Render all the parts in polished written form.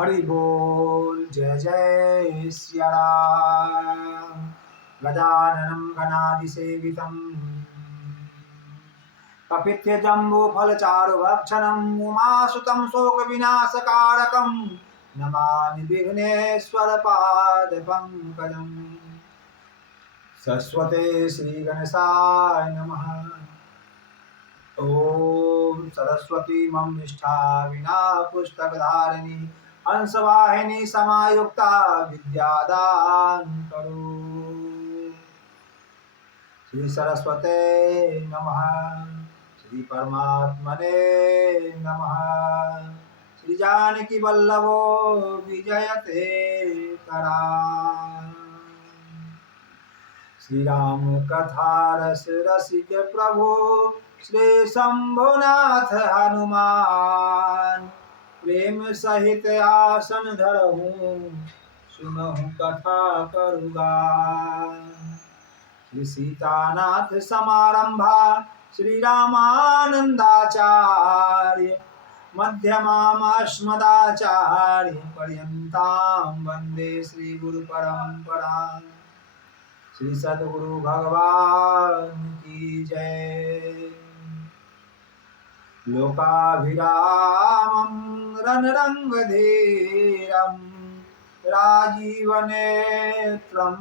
हरि बोल। जय जय सिया राम। गजाननं गणाधिसेवितं कपित्थजम्बूफलचारुभक्षणम् उमासुतं शोकविनाशकारकं नमामि विघ्नेश्वरपादपङ्कजम्। सरस्वते श्रीगणेशाय नमः। ओम सरस्वती मम निष्ठा विना पुस्तकधारिणी हंसवाहिनी समायुक्ता विद्यादान करो। श्री सरस्वते नमः। श्री परमात्मने नमः। श्री जानकी वल्लभो विजयते करा। श्री राम कथा रस रसिक प्रभु श्री शंभुनाथ हनुमान। प्रेम सहित आसन धरहूँ सुनहु कथा करुगान। श्री सीतानाथ समारंभा श्री रामानंदाचार्य मध्यमामस्मदाचार्य पर्यंतां वंदे श्री गुरु परंपरा। श्री सद्गुरु भगवान की जय। लोकाभिरामं रणरंगधीरं राजीवनेत्रं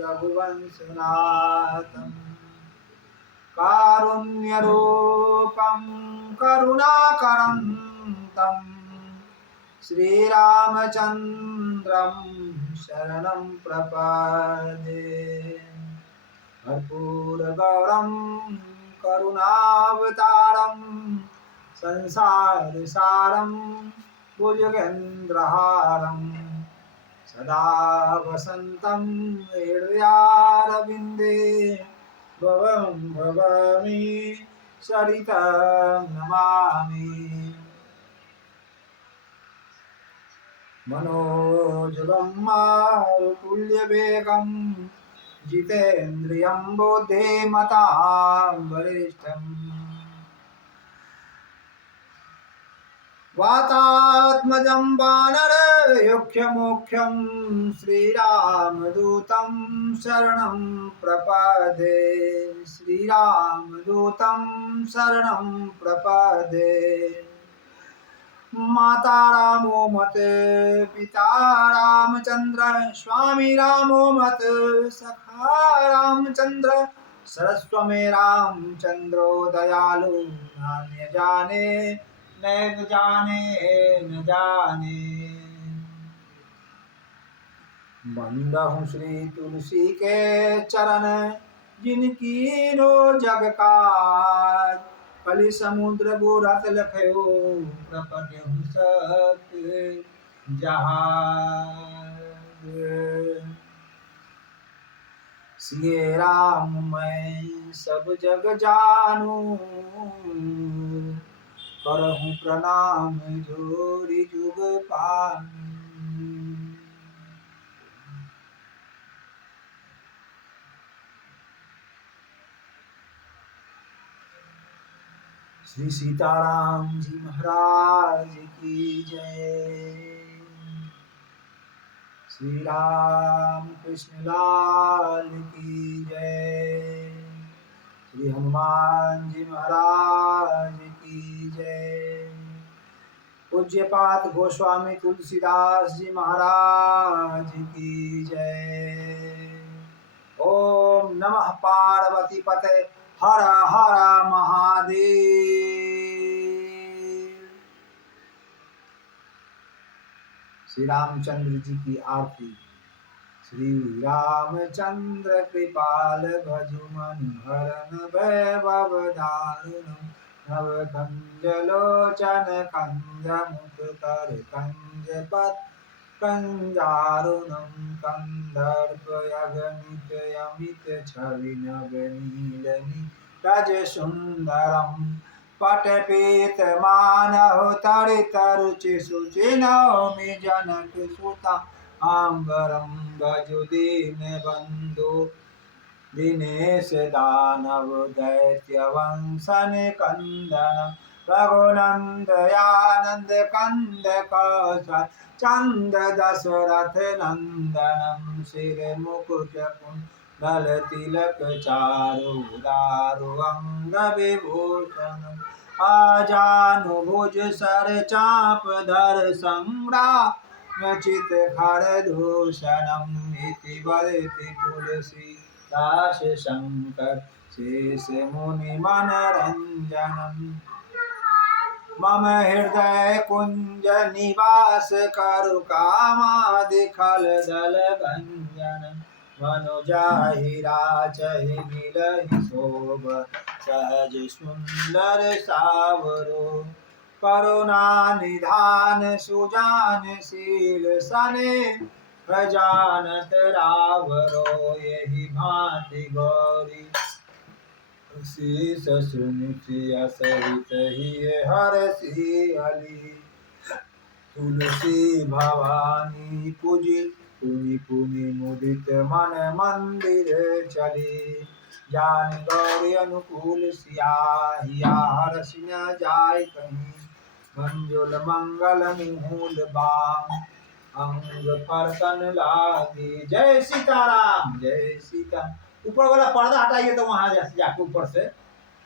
रघुवंशनाथं कारुण्यरूपं करुणाकरं तं श्रीरामचन्द्रं शरणं प्रपद्ये। कर्पूरगौरं करुणावतारं संसारसारं भुजगेन्द्रहारं सदा वसन्तं हृदयारविन्दे भवं भवामि सरितं नमामि। मनोजवं मारुतुल्यवेगं जितेन्द्रियं बुद्धिमतां वरिष्ठम्। वातात्मजं वानरयुक्ष्यमुख्यं श्रीरामदूतं शरणं प्रपद्ये। श्रीरामदूतं शरणं प्रपद्ये। माता रामो मत पिता रामचंद्र स्वामी रामो मत सखा रामचंद्र सरस्वमे रामचंद्रो दयालु नान्य जाने नैव जाने न जाने। बंदहु श्री तुलसी के चरण जिनकी नो जग काज। कलि समुद्र बुरत लखयो प्रपद्यहु सत्य जहाज। सिए राम मैं सब जग जानू करहूँ प्रणाम जोरी जुग पानी। श्री सीताराम जी महाराज की जय। श्री राम कृष्ण लाल की जय। श्री हनुमान जी महाराज की जय। पूज्यपाद गोस्वामी तुलसीदास जी महाराज की जय। ओम नमः पार्वती पते हर हर महादेव। श्री रामचंद्र जी की आरती। श्री रामचंद्र कृपाल भजु मन हरन वैभव दारुणं नव कंज लोचन कंज मुख कर कंज पत कंजारुणं कंदर्प यगनित यमित छवि नव नीलनि रज सुंदरम पटपीत मानहु तरित रुचि सुचि नवमी जनक सुता आंबरम भजु दीन बंधु दिनेश दानव दैत्य वंशन कंदन रघुनंदयानंद कंद कौशल चंद दशरथ नंदनम सिर मुकुट कुंडल तिलक चारु दारु अंग विभूषण आजानुभुज सर चाप धर संग्राम चित खर दूषणम इति वदति तुलसीदास शंकर शेष मुनि मनरंजनम मम हृदय कुंज निवास करु कामादि खल दल भंजन मनुजाहि राचहि मिलहि शोभ सहज सुंदर सावरो करुणा निधान सुजान शील सने प्रजानत रावरो यही भांति गौरी शीस सुनिसिया सहित ही हरषि हली तुलसी भवानी पूजी पुनि पुनि मुदित मन मंदिर चली जान गौरी अनुकूल सिया हिया हरषि न जाय कहीं मंजुल मंगल मूल बाम अंग पर तन लागी जय सीताराम जय सीता। ऊपर वाला पर्दा हटाइए तो वहां जाके ऊपर से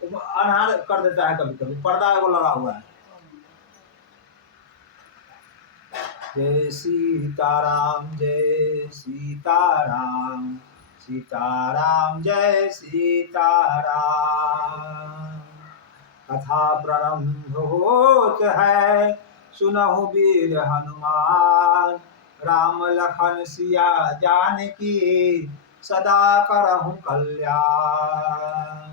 अनहार कर देता है कभी कभी पर्दा वो लगा हुआ है। जय सीताराम जय सीताराम सीताराम जय सीताराम। कथा प्रारंभ होत है सुनहु वीर हनुमान राम लखन सिया जानकी सदा करहु कल्याण।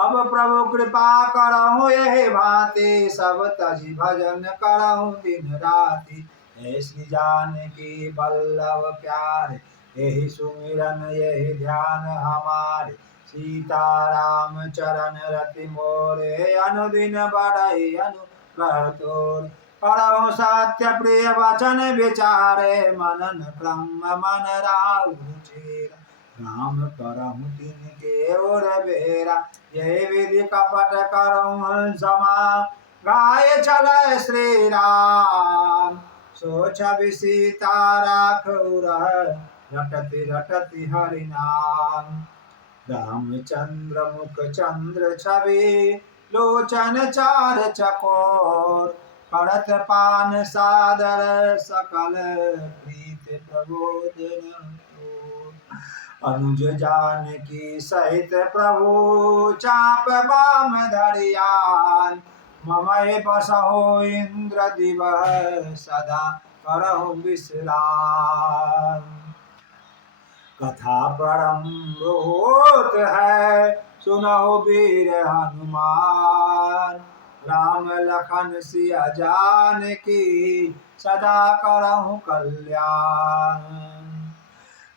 अब प्रभु कृपा करहु यही भांति सब तजी भजन करहु दिन राति श्री जानकी बल्लभ प्यारे यही सुमिरन यही ध्यान हमारे सीताराम चरण रति मोरे अनुदिन बढ़ई अनुग्रह तोर करहु सत्य प्रिय वचन विचारे मनन क्रम मन राहु चेरा राम करहु तिनके ओर बेरा यही विधि कपट करहु समा गाय चल श्री राम सो छवि सीता राखु रह रटति रटति हरि नाम रामचंद्र मुख चंद्र छवि लोचन चार चकोर करत पान सादर सकल प्रीत प्रबोधन अनुज जानकी सहित प्रभु चाप बाम धरियान ममय बसहो इंद्र दिवह सदा करहु विश्राम। कथा प्रारंभ होत है सुनहु वीर हनुमान राम लखन सिया जानकी सदा करहु कल्याण।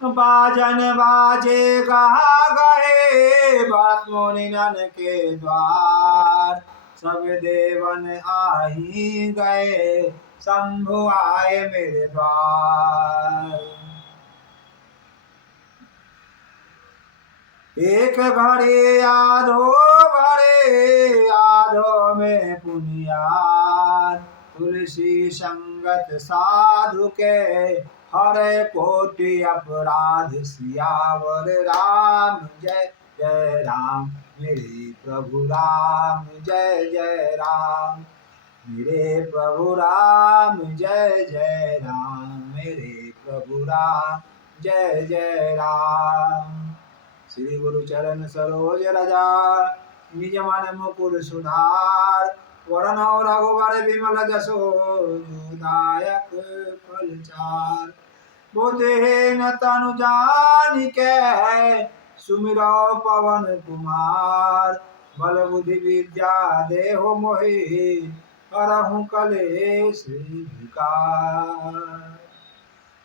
बाजन बाजे कहा गए बात मुनिनन के द्वार सब देवन आही गए शंभु आए मेरे द्वार। एक घड़ी आधो में पुनियाद तुलसी संगत साधु के हरे कोटि अपराध सियावर राम जय जय राम मेरे प्रभु राम जय जय राम मेरे प्रभु राम जय जय राम मेरे प्रभु राम जय जय राम। श्री गुरु चरण सरोज रजा निज मन मुकुर सुधार वरनौ रघुवर विमल जसो दायक फलचार। बुद्धिहीन तनु जानिके सुमिरो पवन कुमार बल बुद्धि विद्या देहु मोहि हरहु कलेश विकार।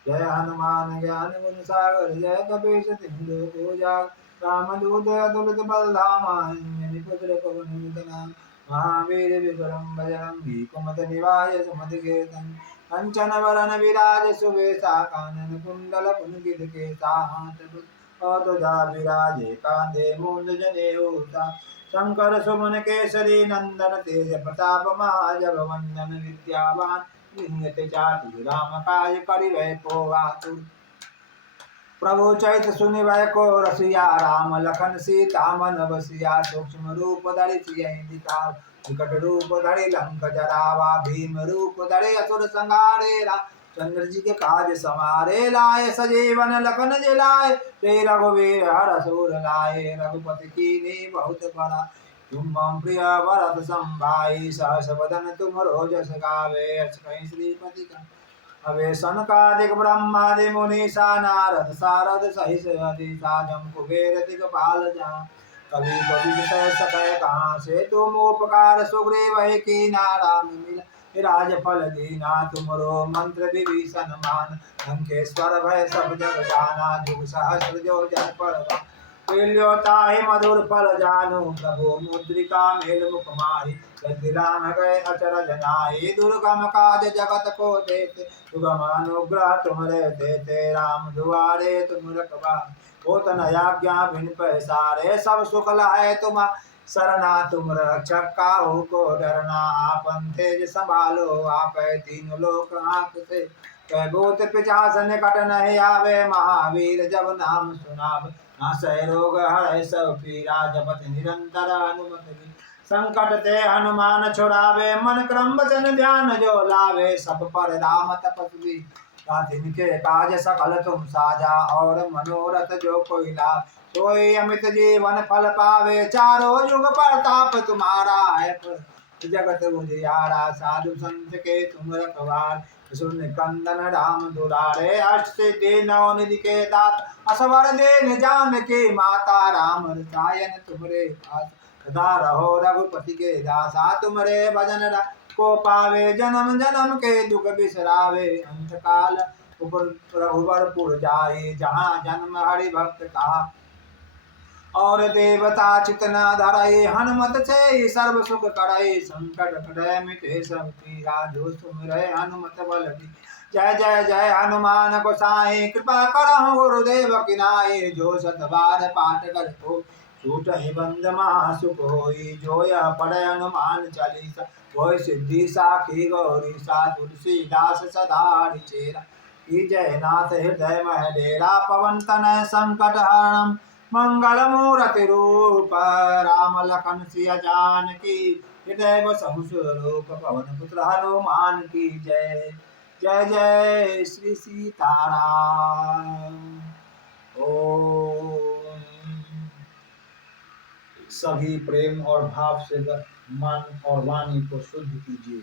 जय हनुमान ज्ञान गुण सागर जय कपीश तिहुँ पूजा रामदूत अतुलित बलधामा अंजनी पुत्र पवन सुत महावीर विक्रम बजरंगी कुमति निवाय सुमति केतन कंचन वरन विराज सुवेशा कानन कुंडल कुंचित केसा हाथ ध्वजा विराजे कांधे मूल जनेऊता शंकर सुमन केसरी नंदन तेज प्रताप महाजगवंदन विद्यावान विद्यते चातुर राम काज करिबै को आतुर। प्रभु चैत सुनिबै को रसिया राम लखन सीता मन बसिया। सूक्ष्म रूप धरि सियहि दिखावा विकट रूप धरि लंक जरावा। भीम रूप धरि असुर संहारे चंद्र जी के काज समारे। लाए सजीवन लखन जिलाए श्री रघुवीर हर सूर लाए। रघुपति कीन्ही बहुत बड़ा तुम मम प्रिय भरत संभाई। सहस बदन तुम रोजस गावे अस कहीं श्रीपति का अवे सनकादिक ब्रह्मादि मुनीसा नारद सारद सहित अधिसा। जम कुबेर दिगपाल जहाँ कवि कवि सकै कहाँ से। तुम उपकार सुग्रीव कीन्हा राम मिला राजफल दीना। तुमरो मंत्र विभीषण मान लंकेश्वर भय सब जग जाना। जुग सहस्र जो जन पर तुल्योताहि मधुर फल जानू। प्रभु मुद्रिका मेल मुख माहि राम गए अचरज नाहि। दुर्गम काज जगत को देते सुगम अनुग्रह तुमरे देते। राम दुआरे तुम रखवारे होत न आज्ञा बिन पैसारे। सब सुख लहै तुम सरना तुम रक्षक काहू को डरना। आपन तेज संभालो आपै तीन लोक हांकते। कह भूत पिशाच निकट नहीं आवे महावीर जब नाम सुनावे। नासै रोग हरै सब पीरा जपत निरंतर हनुमत। संकट ते हनुमान छुड़ावे मन क्रम वचन ध्यान जो लावे। सब पर राम तपस्वी तिनके काज सकल तुम साजा। और मनोरथ जो कोई लाभ सोई अमित जीवन फल पावे। चारों युग प्रताप तुम्हारा है जगत उजियारा। साधु संत के तुम रखवार सुन कंदन राम दुलारे। अष्ट सिद्धि नौ निधि के दात असवर देन जान के माता। राम रसायन तुमरे पास सदा रहो रघुपति के दासा। तुमरे भजन को पावे जन्म जन्म के दुख बिसरावे। अंत काल रघुवर पुर जाई जहाँ जन्म हरि भक्त का। और देवता चितना धरई हनुमत से सर्व सुख करई। संकट हृदय मिटे सब पीरा जो सुमिरै हनुमत बल की। जय जय जय हनुमान गोसाई कृपा करहु गुरुदेव की नाई। जो सत बार पाठ कर को छूटहि बंद महासुख होई। जो यह पढ़े हनुमान चालीसा होय सिद्धि साखी गौरी सा। तुलसीदास सदा हरिचेरा की जय नाथ हृदय मह डेरा। पवन तनय संकट हरणम मंगल मूर्ति रूप। राम लखन सिया जानकी हृदय बसहु स्वरूप। पवन पुत्र हनुमान की जय। जय जय श्री सीताराम। ओम सभी प्रेम और भाव से मन और वाणी को शुद्ध कीजिए।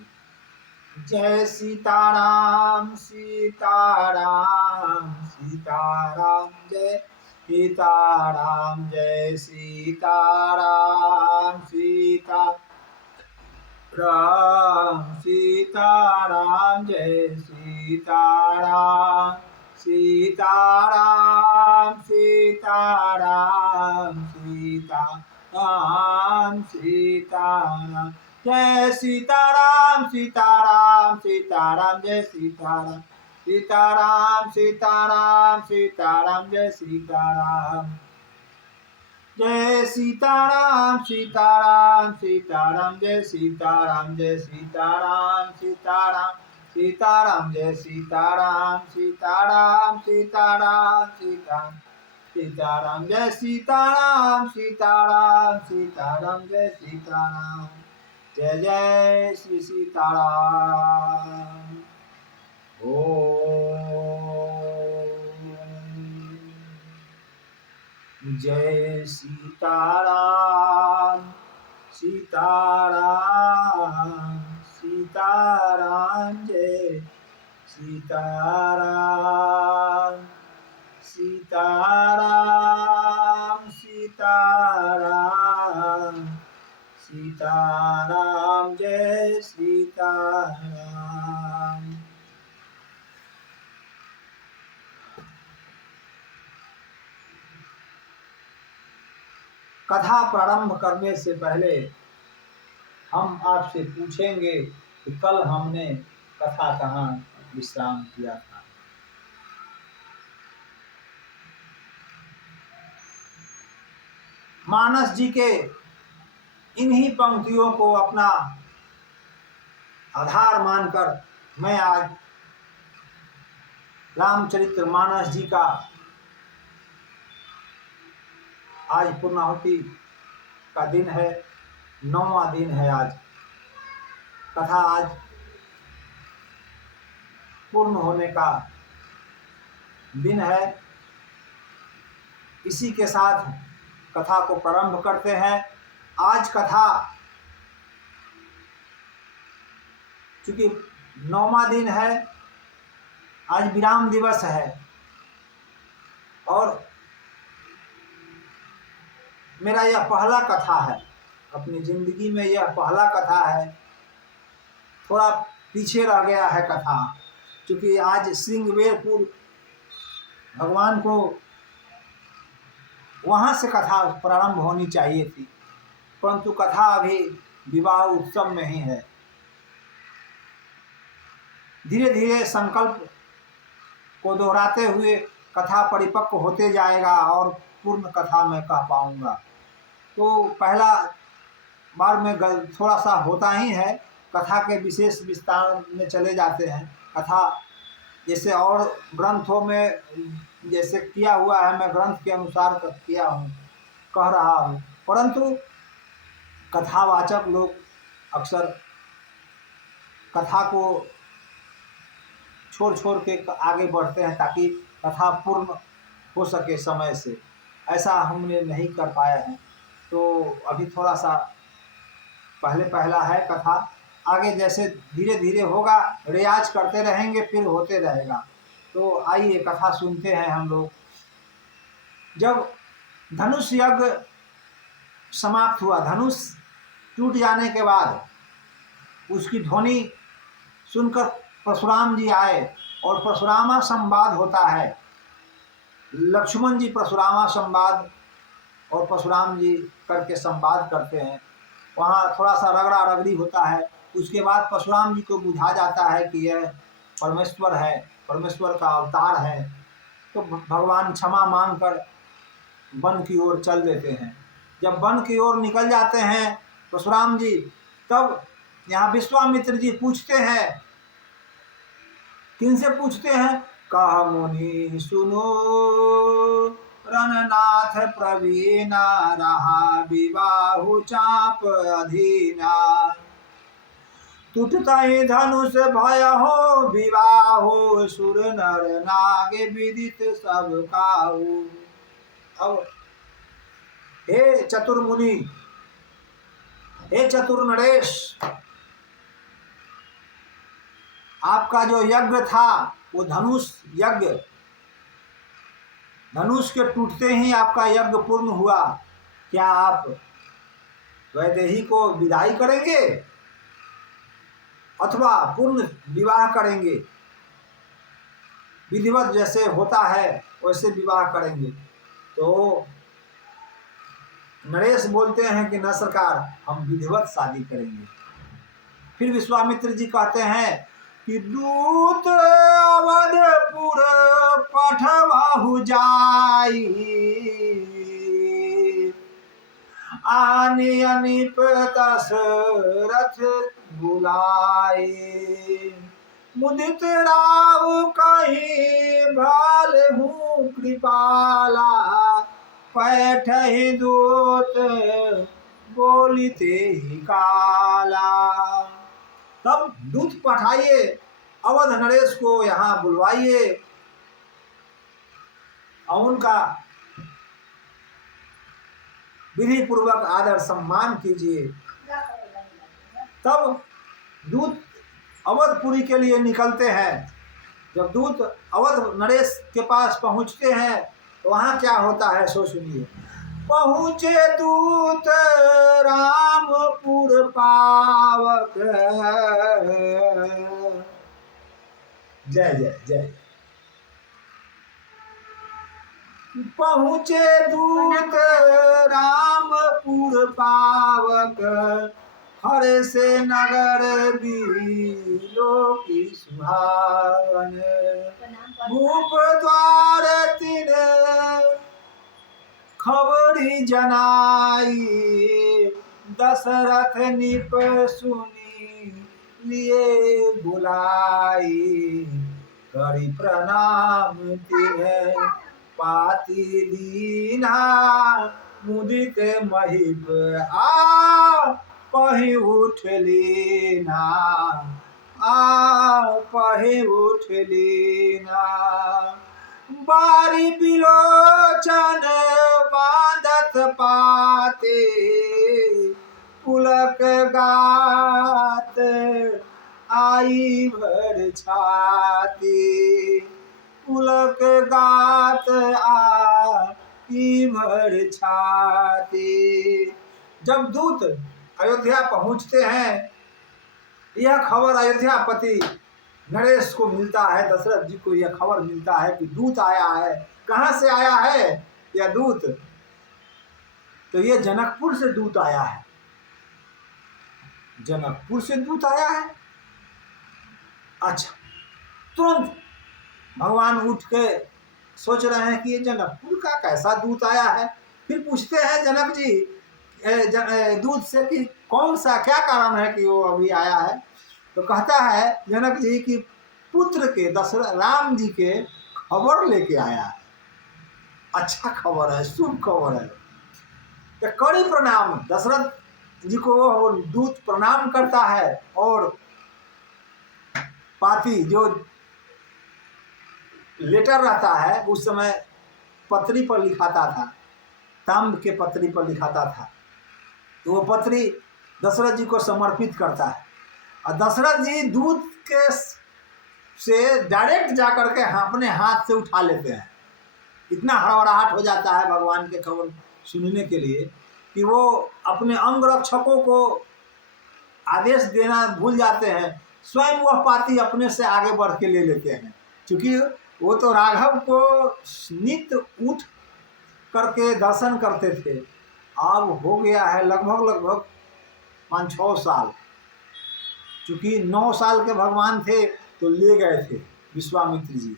जय सीताराम सीताराम सीताराम जय सीताराम जय सीताराम सीताराम सीताराम जय सीताराम सीताराम सीताराम सीताराम सीताराम जय सीताराम सीताराम सीताराम जय सीताराम सीताराम सीताराम सीताराम जय सीताराम जय सीताराम सीताराम सीताराम जय सीताराम जय सीताराम सीताराम सीताराम जय सीताराम सीताराम सीताराम सीताराम सीताराम जय सीताराम सीताराम सीताराम जय सीताराम जय जय श्री सीताराम। ओम जय सीताराम सीताराम सीताराम जय सीताराम सीताराम सीताराम सीताराम जय सीताराम। कथा प्रारंभ करने से पहले हम आपसे पूछेंगे कि कल हमने कथा कहाँ विश्राम किया था। मानस जी के इन्हीं पंक्तियों को अपना आधार मानकर मैं आज रामचरितमानस जी का आज पूर्णाहुति का दिन है, 9वां दिन है। आज कथा आज पूर्ण होने का दिन है। इसी के साथ कथा को प्रारंभ करते हैं। आज कथा चूंकि 9वां दिन है, आज विराम दिवस है और मेरा यह पहला कथा है, अपनी जिंदगी में यह पहला कथा है। थोड़ा पीछे रह गया है कथा, क्योंकि आज श्रृंगवेरपुर भगवान को वहाँ से कथा प्रारंभ होनी चाहिए थी, परंतु कथा अभी विवाह उत्सव में ही है। धीरे धीरे संकल्प को दोहराते हुए कथा परिपक्व होते जाएगा और पूर्ण कथा मैं कह पाऊँगा। तो पहला बार में थोड़ा सा होता ही है, कथा के विशेष विस्तार में चले जाते हैं। कथा जैसे और ग्रंथों में जैसे किया हुआ है, मैं ग्रंथ के अनुसार किया हूँ, कह रहा हूँ, परंतु कथावाचक लोग अक्सर कथा को छोड़ छोड़ के आगे बढ़ते हैं ताकि कथा पूर्ण हो सके समय से। ऐसा हमने नहीं कर पाया है, तो अभी थोड़ा सा पहला है कथा। आगे जैसे धीरे धीरे होगा, रियाज करते रहेंगे, फिर होते रहेगा। तो आइए कथा सुनते हैं हम लोग। जब धनुष यज्ञ समाप्त हुआ, धनुष टूट जाने के बाद उसकी ध्वनि सुनकर परशुराम जी आए और परशुरामा संवाद होता है। लक्ष्मण जी परशुरामा संवाद और परशुराम जी करके संवाद करते हैं। वहाँ थोड़ा सा रगड़ा रगड़ी होता है। उसके बाद परशुराम जी को बुझा जाता है कि यह परमेश्वर है, परमेश्वर का अवतार है। तो भगवान क्षमा मांगकर वन की ओर चल देते हैं। जब वन की ओर निकल जाते हैं परशुराम जी, तब यहाँ विश्वामित्र जी पूछते हैं। किनसे पूछते हैं? कह मुनि सुनो रणनाथ प्रवीणा, रहा विवाहु चाप अधीना। टूटता ही धनुष भय हो, विवाहो सुर नर नागे विदित सब काहू। अब हे चतुर मुनि, हे चतुर नरेश, आपका जो यज्ञ था वो धनुष यज्ञ, धनुष के टूटते ही आपका यज्ञ पूर्ण हुआ। क्या आप वैदेही को विदाई करेंगे अथवा पूर्ण विवाह करेंगे? विधिवत जैसे होता है वैसे विवाह करेंगे। तो नरेश बोलते हैं कि न सरकार, हम विधिवत शादी करेंगे। फिर विश्वामित्र जी कहते हैं कि दूत अवधपुर पठवाहु जाई, आने अनिप दशरथ बुलाए। मुदित राव कहीं भाल हूँ कृपाला, पैठ ही दूत बोलिते ही काला। तब दूत पठाइए, अवध नरेश को यहाँ बुलवाइए और उनका विधि पूर्वक आदर सम्मान कीजिए। तब दूत अवधपुरी के लिए निकलते हैं। जब दूत अवध नरेश के पास पहुँचते हैं तो वहाँ क्या होता है सो सुनिए। पहुँचे दूत रामपुर पावक, जय जय जय। पहुँचे दूत रामपुर पावक, हरे से नगर बीलो की सुहावन। भूप द्वार तीन खबरी जनाई, दशरथ निप सुनी लिए बुलाई, करी प्रणाम तिन्ह पाती दीना, मुदित महिप आ पहि उठ लीना, आ पहि उठ लीना। बारी बिलोचन बांधत पाते, पुलक गात आई भर छाती, पुलक गात आई भर छाती। जब दूत अयोध्या पहुंचते हैं, यह खबर अयोध्यापति नरेश को मिलता है, दशरथ जी को यह खबर मिलता है कि दूत आया है। कहाँ से आया है यह दूत? तो ये जनकपुर से दूत आया है, जनकपुर से दूत आया है। अच्छा, तुरंत भगवान उठ के सोच रहे हैं कि ये जनकपुर का कैसा दूत आया है। फिर पूछते हैं जनक जी दूत से कि कौन सा क्या कारण है कि वो अभी आया है। तो कहता है जनक जी कि पुत्र के दशरथ राम जी के खबर लेके आया है। अच्छा खबर है, शुभ खबर है। तो कड़ी प्रणाम, दशरथ जी को वो दूत प्रणाम करता है और पाती जो लेटर रहता है उस समय पत्री पर लिखाता था, ताम्र के पत्री पर लिखाता था, तो वो पत्री दशरथ जी को समर्पित करता है। और दशरथ जी दूत के से डायरेक्ट जाकर के अपने हाथ से उठा लेते हैं। इतना हड़बड़ाहट हो जाता है भगवान के खबर सुनने के लिए कि वो अपने अंग रक्षकों को आदेश देना भूल जाते हैं, स्वयं वह पाती अपने से आगे बढ़ के ले लेते हैं। क्योंकि वो तो राघव को नित्य उठ करके दर्शन करते थे। अब हो गया है लगभग 5-6 साल, चूँकि 9 साल के भगवान थे तो ले गए थे विश्वामित्र जी,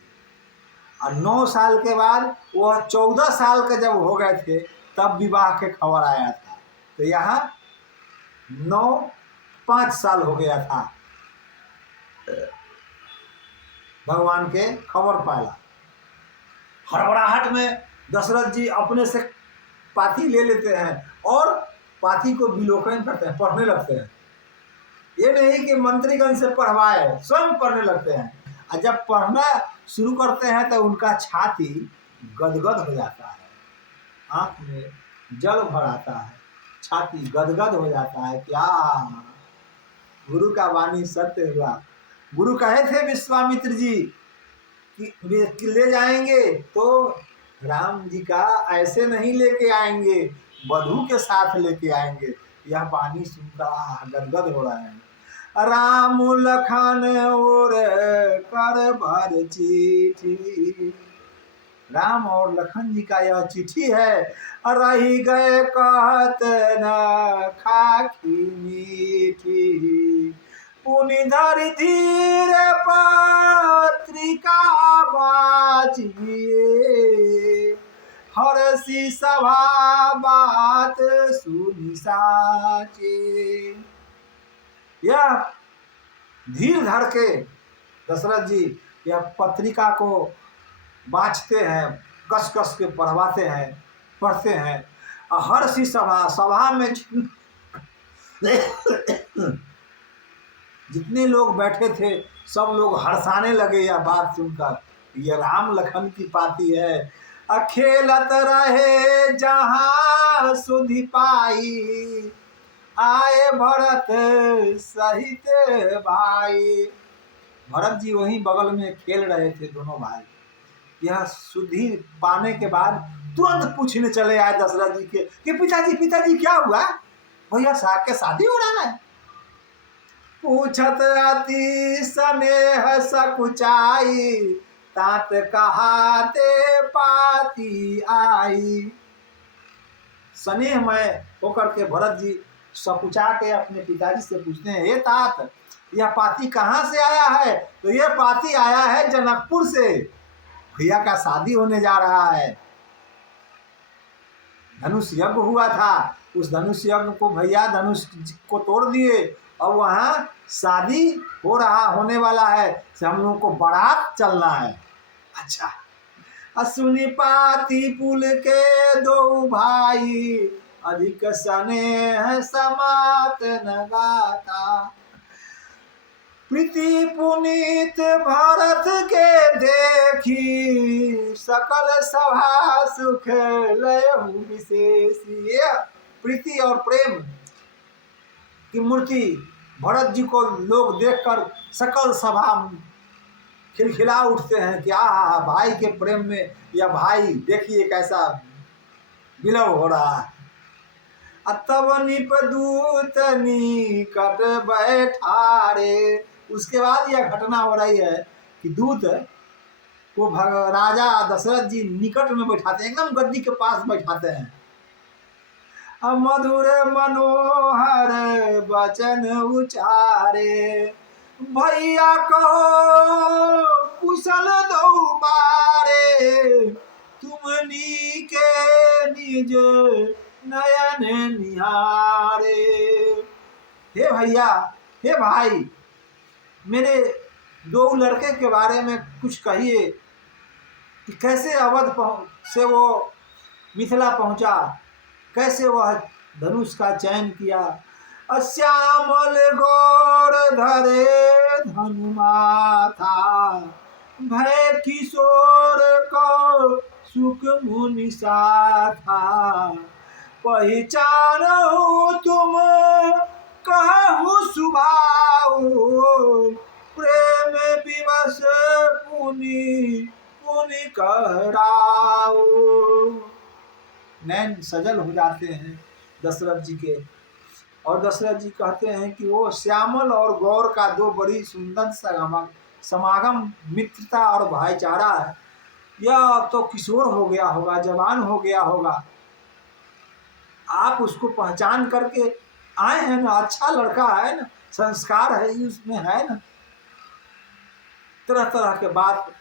और 9 साल के बाद वह 14 साल के जब हो गए थे तब विवाह के खबर आया था। तो यहाँ 5 साल हो गया था भगवान के खबर पाया। हड़बड़ाहट में दशरथ जी अपने से पाती ले लेते हैं और पाती को विलोकन करते हैं, पढ़ने लगते हैं। ये नहीं कि मंत्रीगण से पढ़वाए, स्वयं पढ़ने लगते हैं। और जब पढ़ना शुरू करते हैं तो उनका छाती गदगद हो जाता है, आँख में जल भर आता है, छाती गदगद हो जाता है। क्या गुरु का वाणी सत्य हुआ। गुरु कहे थे विश्वामित्र जी कि ले जाएंगे तो राम जी का ऐसे नहीं लेके आएंगे, वधू के साथ लेके आएंगे। यह वाणी सुनकर गदगद हो रहा है। राम लखन और कर भर चिट्ठी, राम और लखन जी का यह चिट्ठी है। रही गए कहत न खाकी मीठी, पुनि धरि धीर पत्रिका बाजिए, हरषि सभा बात सुनि साचे। यह धीर धर के दशरथ जी यह पत्रिका को बाँचते हैं, कस कस के पढ़वाते हैं, पढ़ते हैं। और हरषि सभा में जितने लोग बैठे थे सब लोग हर्षाने लगे यह बात सुनकर, यह राम लखन की पाती है। अखेलत रहे जहाँ सुधि पाई, आए भरत सहित भाई। भरत जी वहीं बगल में खेल रहे थे दोनों भाई। यह सुधि पाने के बाद तुरंत पूछने चले आए दशरथ जी के कि पिताजी क्या हुआ, भैया साहब के शादी हो रहा है। पूछत अति स्नेह सकुचाई, तात कहाते पाती आई। स्नेहमय होकर के भरत जी सकुचा के अपने पिताजी से पूछते हैं, हे तात यह पाती कहाँ से आया है? तो यह पाती आया है जनकपुर से, भैया का शादी होने जा रहा है। धनुष यज्ञ हुआ था, उस धनुष यज्ञ को भैया धनुष को तोड़ दिए और वहाँ शादी हो रहा होने वाला है, से हम लोगों को बारात चलना है। अच्छा, असुनी पाती पुल के दो भाई, अधिक स्नेह समात न गाता। प्रीति पुनीत भरत के देखी, सकल सभा सुख लयहु विशेषी। प्रीति और प्रेम की मूर्ति भरत जी को लोग देखकर सकल सभा खिलखिला उठते हैं कि आहा, भाई के प्रेम में या भाई देखिए कैसा विलय हो रहा है। तब निपदूत निकट बैठारे। उसके बाद यह घटना हो रही है कि दूत को राजा दशरथ जी निकट में बैठाते हैं, एकदम गद्दी के पास बैठाते हैं। मधुर मनोहर वचन उचारे, भैया कहो कुशल दो बारे, तुमनी के निज नयन निहारे। हे भैया, हे भाई, मेरे दो लड़के के बारे में कुछ कहिए कि कैसे अवध से वो मिथिला पहुंचा, कैसे वह धनुष का चयन किया। श्यामल गौर धरे धनुमाथा, भय किशोर को सुख मुनि साथा, पहचानहु तुम कहु सुभाऊ, प्रेम विवश पुनि पुनि कहराऊ। नैन सजल हो जाते हैं दशरथ जी के, और दशरथ जी कहते हैं कि वो श्यामल और गौर का दो बड़ी सुंदर समागम, मित्रता और भाईचारा है। यह तो किशोर हो गया होगा, जवान हो गया होगा, आप उसको पहचान करके आए हैं ना, अच्छा लड़का है ना, संस्कार है उसमें, है ना। तरह तरह के बात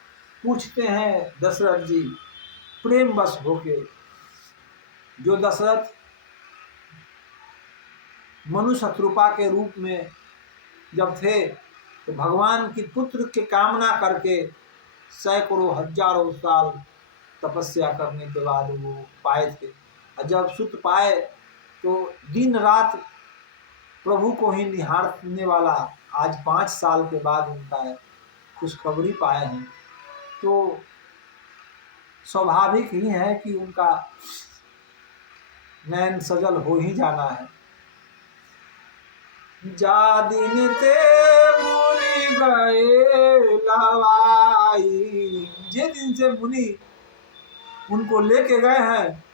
पूछते हैं दशरथ जी प्रेम बस होके। जो दशरथ मनु शत्रुपा के रूप में जब थे तो भगवान की पुत्र की कामना करके सैकड़ों हजारों साल तपस्या करने के बाद वो पाए थे। और जब सुत पाए तो दिन रात प्रभु को ही निहारने वाला आज 5 साल के बाद उनका खुशखबरी पाए हैं, तो स्वाभाविक ही है कि उनका नैन सजल हो ही जाना है। जा दिन ते मुनि गए लवाई, जे दिन से मुनि उनको लेके गए हैं,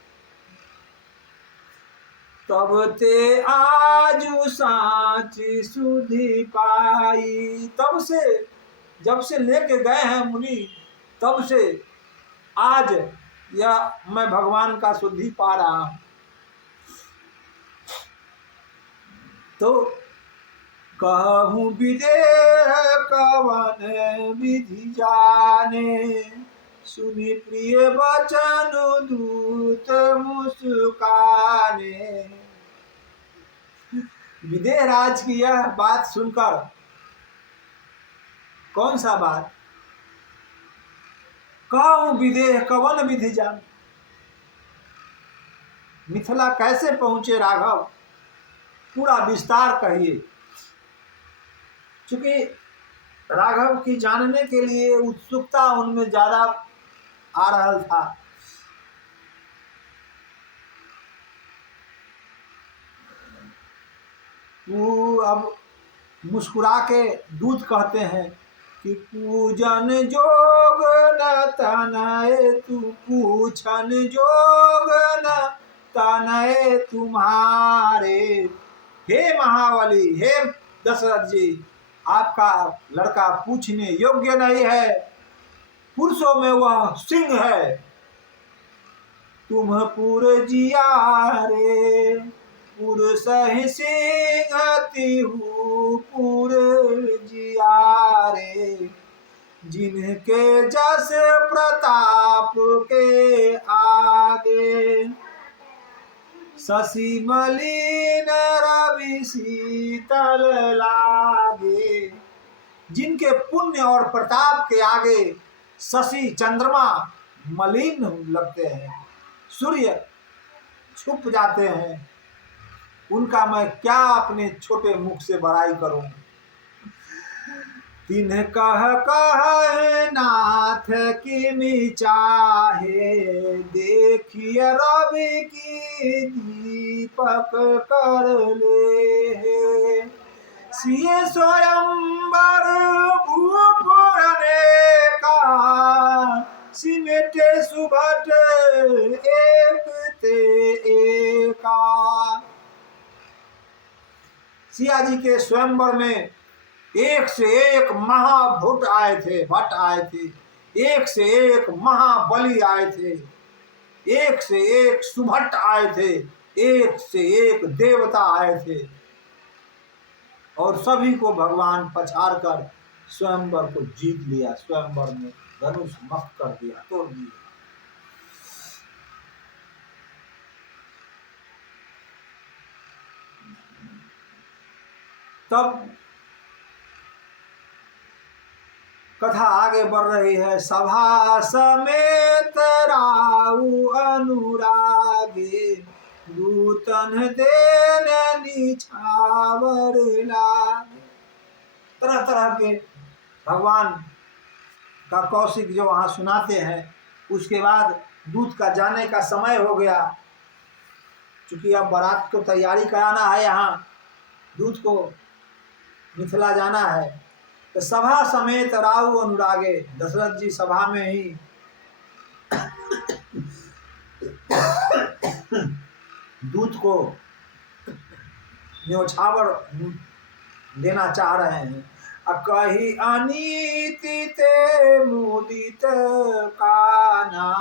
तब ते आज सांची सुधि पाई। तब से, जब से लेके गए हैं मुनि, तब से आज यह मैं भगवान का शुद्धि पा रहा हूं। तो कहूँ विदेह कवन विधि जाने, सुनि प्रिय वचन दूत मुस्काने। विदेह राज की यह बात सुनकर, कौन सा बात? कहूँ विदेह कवन विधि जाने, मिथिला कैसे पहुंचे राघव, पूरा विस्तार कहिए। क्योंकि राघव की जानने के लिए उत्सुकता उनमें ज्यादा आ रहा था। वो अब मुस्कुरा के दूत कहते हैं कि पूजन जोग न तनय तू, पूछन जोग न तनय तुम्हारे। हे महाबली, हे दशरथ जी, आपका लड़का पूछने योग्य नहीं है, पुरुषों में वह सिंह है। तुम पुर जियारे, पुरुष ही सिंह तिहु पुर जियारे, जिनके जस प्रताप के आगे। शशि मलिन रवि शीतल लागे। जिनके पुण्य और प्रताप के आगे शशि चंद्रमा मलिन लगते हैं, सूर्य छुप जाते हैं, उनका मैं क्या अपने छोटे मुख से बड़ाई करूं। तिन्ह कह नाथ किमि चाहे, देखिए रवि की दीपक कर ले। सिए स्वयंवर भूप अनेका, सिमटे सुभट एक ते एका। सिया जी के स्वयंवर में एक से एक महाभूत आए थे, भट्ट आए थे, एक से एक महाबली आए थे, एक से एक सुभट्ट आए थे, एक से एक देवता आए थे, और सभी को भगवान पछाड़ कर स्वयंवर को जीत लिया। स्वयंवर में धनुष मस्त कर दिया, तोड़ दिया। तब कथा आगे बढ़ रही है। सभा समेत राउ अनुरागे, दूतन देन निछावर लागे। तरह तरह के भगवान का कौशिक जो वहाँ सुनाते हैं। उसके बाद दूत का जाने का समय हो गया, क्योंकि अब बारात को तैयारी कराना है, यहाँ दूत को मिथिला जाना है। तो सभा समेत राउ अनुरागे, दशरथ जी सभा में ही दूत को न्योछावर देना चाह रहे हैं। कही अनीति ते मुदित काना,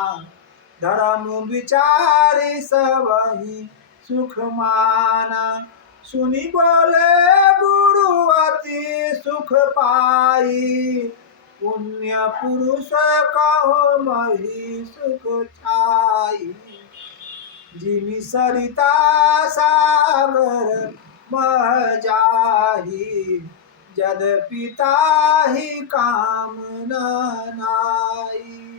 धर्म विचारी सबहि सुख माना। सुनी बोले गुरु अति सुख पाई, पुण्य पुरुष कहो मही सुख छाई। जिमि सरिता सागर बह जाहि, जद पिता ही काम नाई।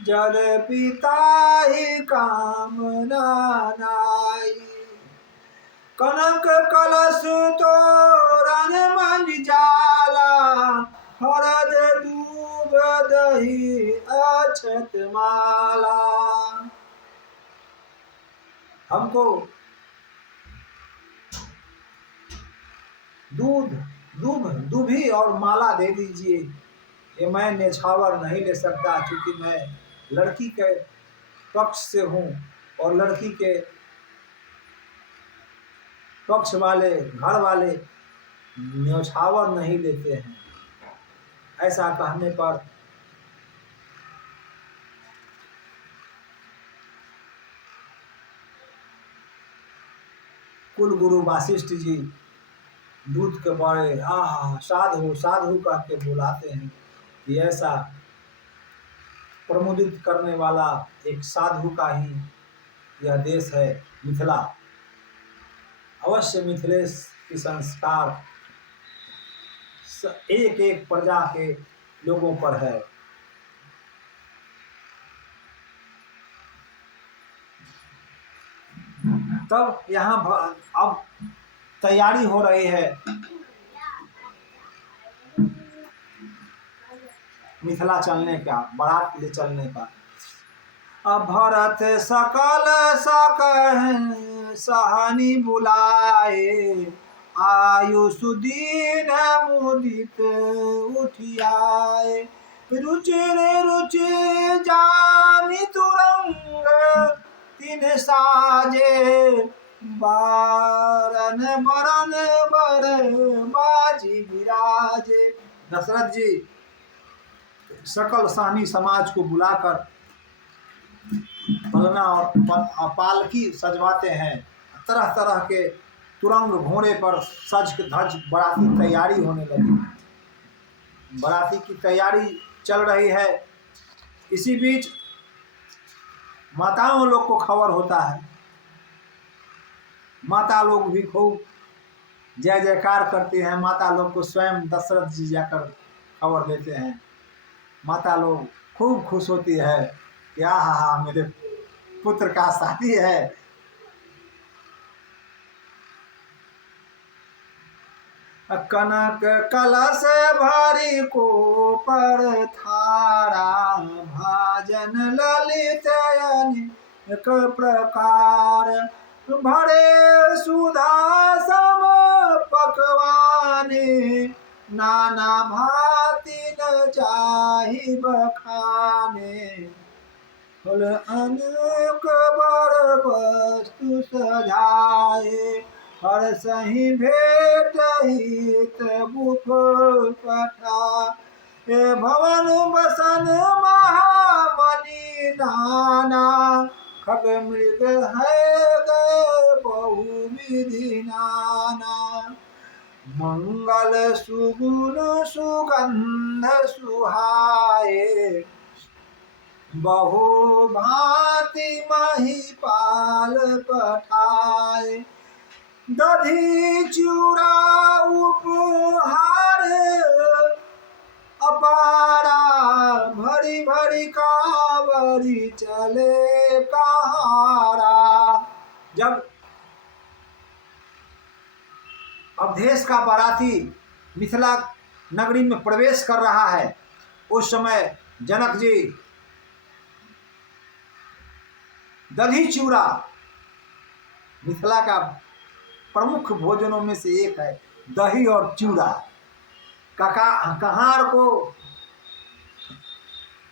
जद पिता ही काम नाई। कनक कलश तोरण मंजाला, हरद दूब दही अक्षत माला। हमको दूभी और माला दे दीजिए। ये मैं न्योछावर नहीं ले सकता, क्योंकि मैं लड़की के पक्ष से हूँ, और लड़की के पक्ष वाले घर वाले न्योछावर नहीं लेते हैं। ऐसा कहने पर कुल गुरु वासिष्ठ जी दूत के बड़े साधु साधु कह के बुलाते हैं कि ऐसा प्रमुदित करने वाला एक साधु का ही यह देश है मिथिला। अवश्य मिथिलेश की संस्कार एक एक प्रजा के लोगों पर है। तब यहाँ अब तैयारी हो रही है मिथिला चलने का, बारात ले चलने का। अब भरत सकल सकह सहनी बुलाए, आयुष दीन मुदित उठियाए। रुचिर रुचि जानी तुरंग, तिन साजे बारन बरन बर बाजी विराजे। दशरथ जी सकल साहनी समाज को बुलाकर पलना और पालकी सजवाते हैं। तरह तरह के तुरंग घोड़े पर सज धज बाराती तैयारी होने लगी। बाराती की तैयारी चल रही है। इसी बीच माताओं लोग को खबर होता है, माता लोग भी खूब जय जयकार करते हैं। माता लोग को स्वयं दशरथ जी जाकर खबर देते हैं। माता लोग खूब खुश होती है कि हा मेरे पुत्र का शादी है। कनक कलश भरी को पर थारा, भाजन ललित अनेक प्रकार, भरे सुधा सम पकवाने, नाना भांति न चाहि बखाने, फल अनेक बर वस्तु सजाए, हर सही भेट हित बुफ पठा, हे भवन बसन महामणि नाना, खग मृग है गए बहु विधि नाना, मंगल सुगुण सुगंध सुहाए, बहु भांति महिपाल पठाए, दधी चूड़ा उपहार अपारा, भरी भरी कावरी चले कहारा। जब अवधेश का बाराती मिथिला नगरी में प्रवेश कर रहा है, उस समय जनक जी दही चूड़ा, मिथिला का प्रमुख भोजनों में से एक है दही और चूड़ा, कहार को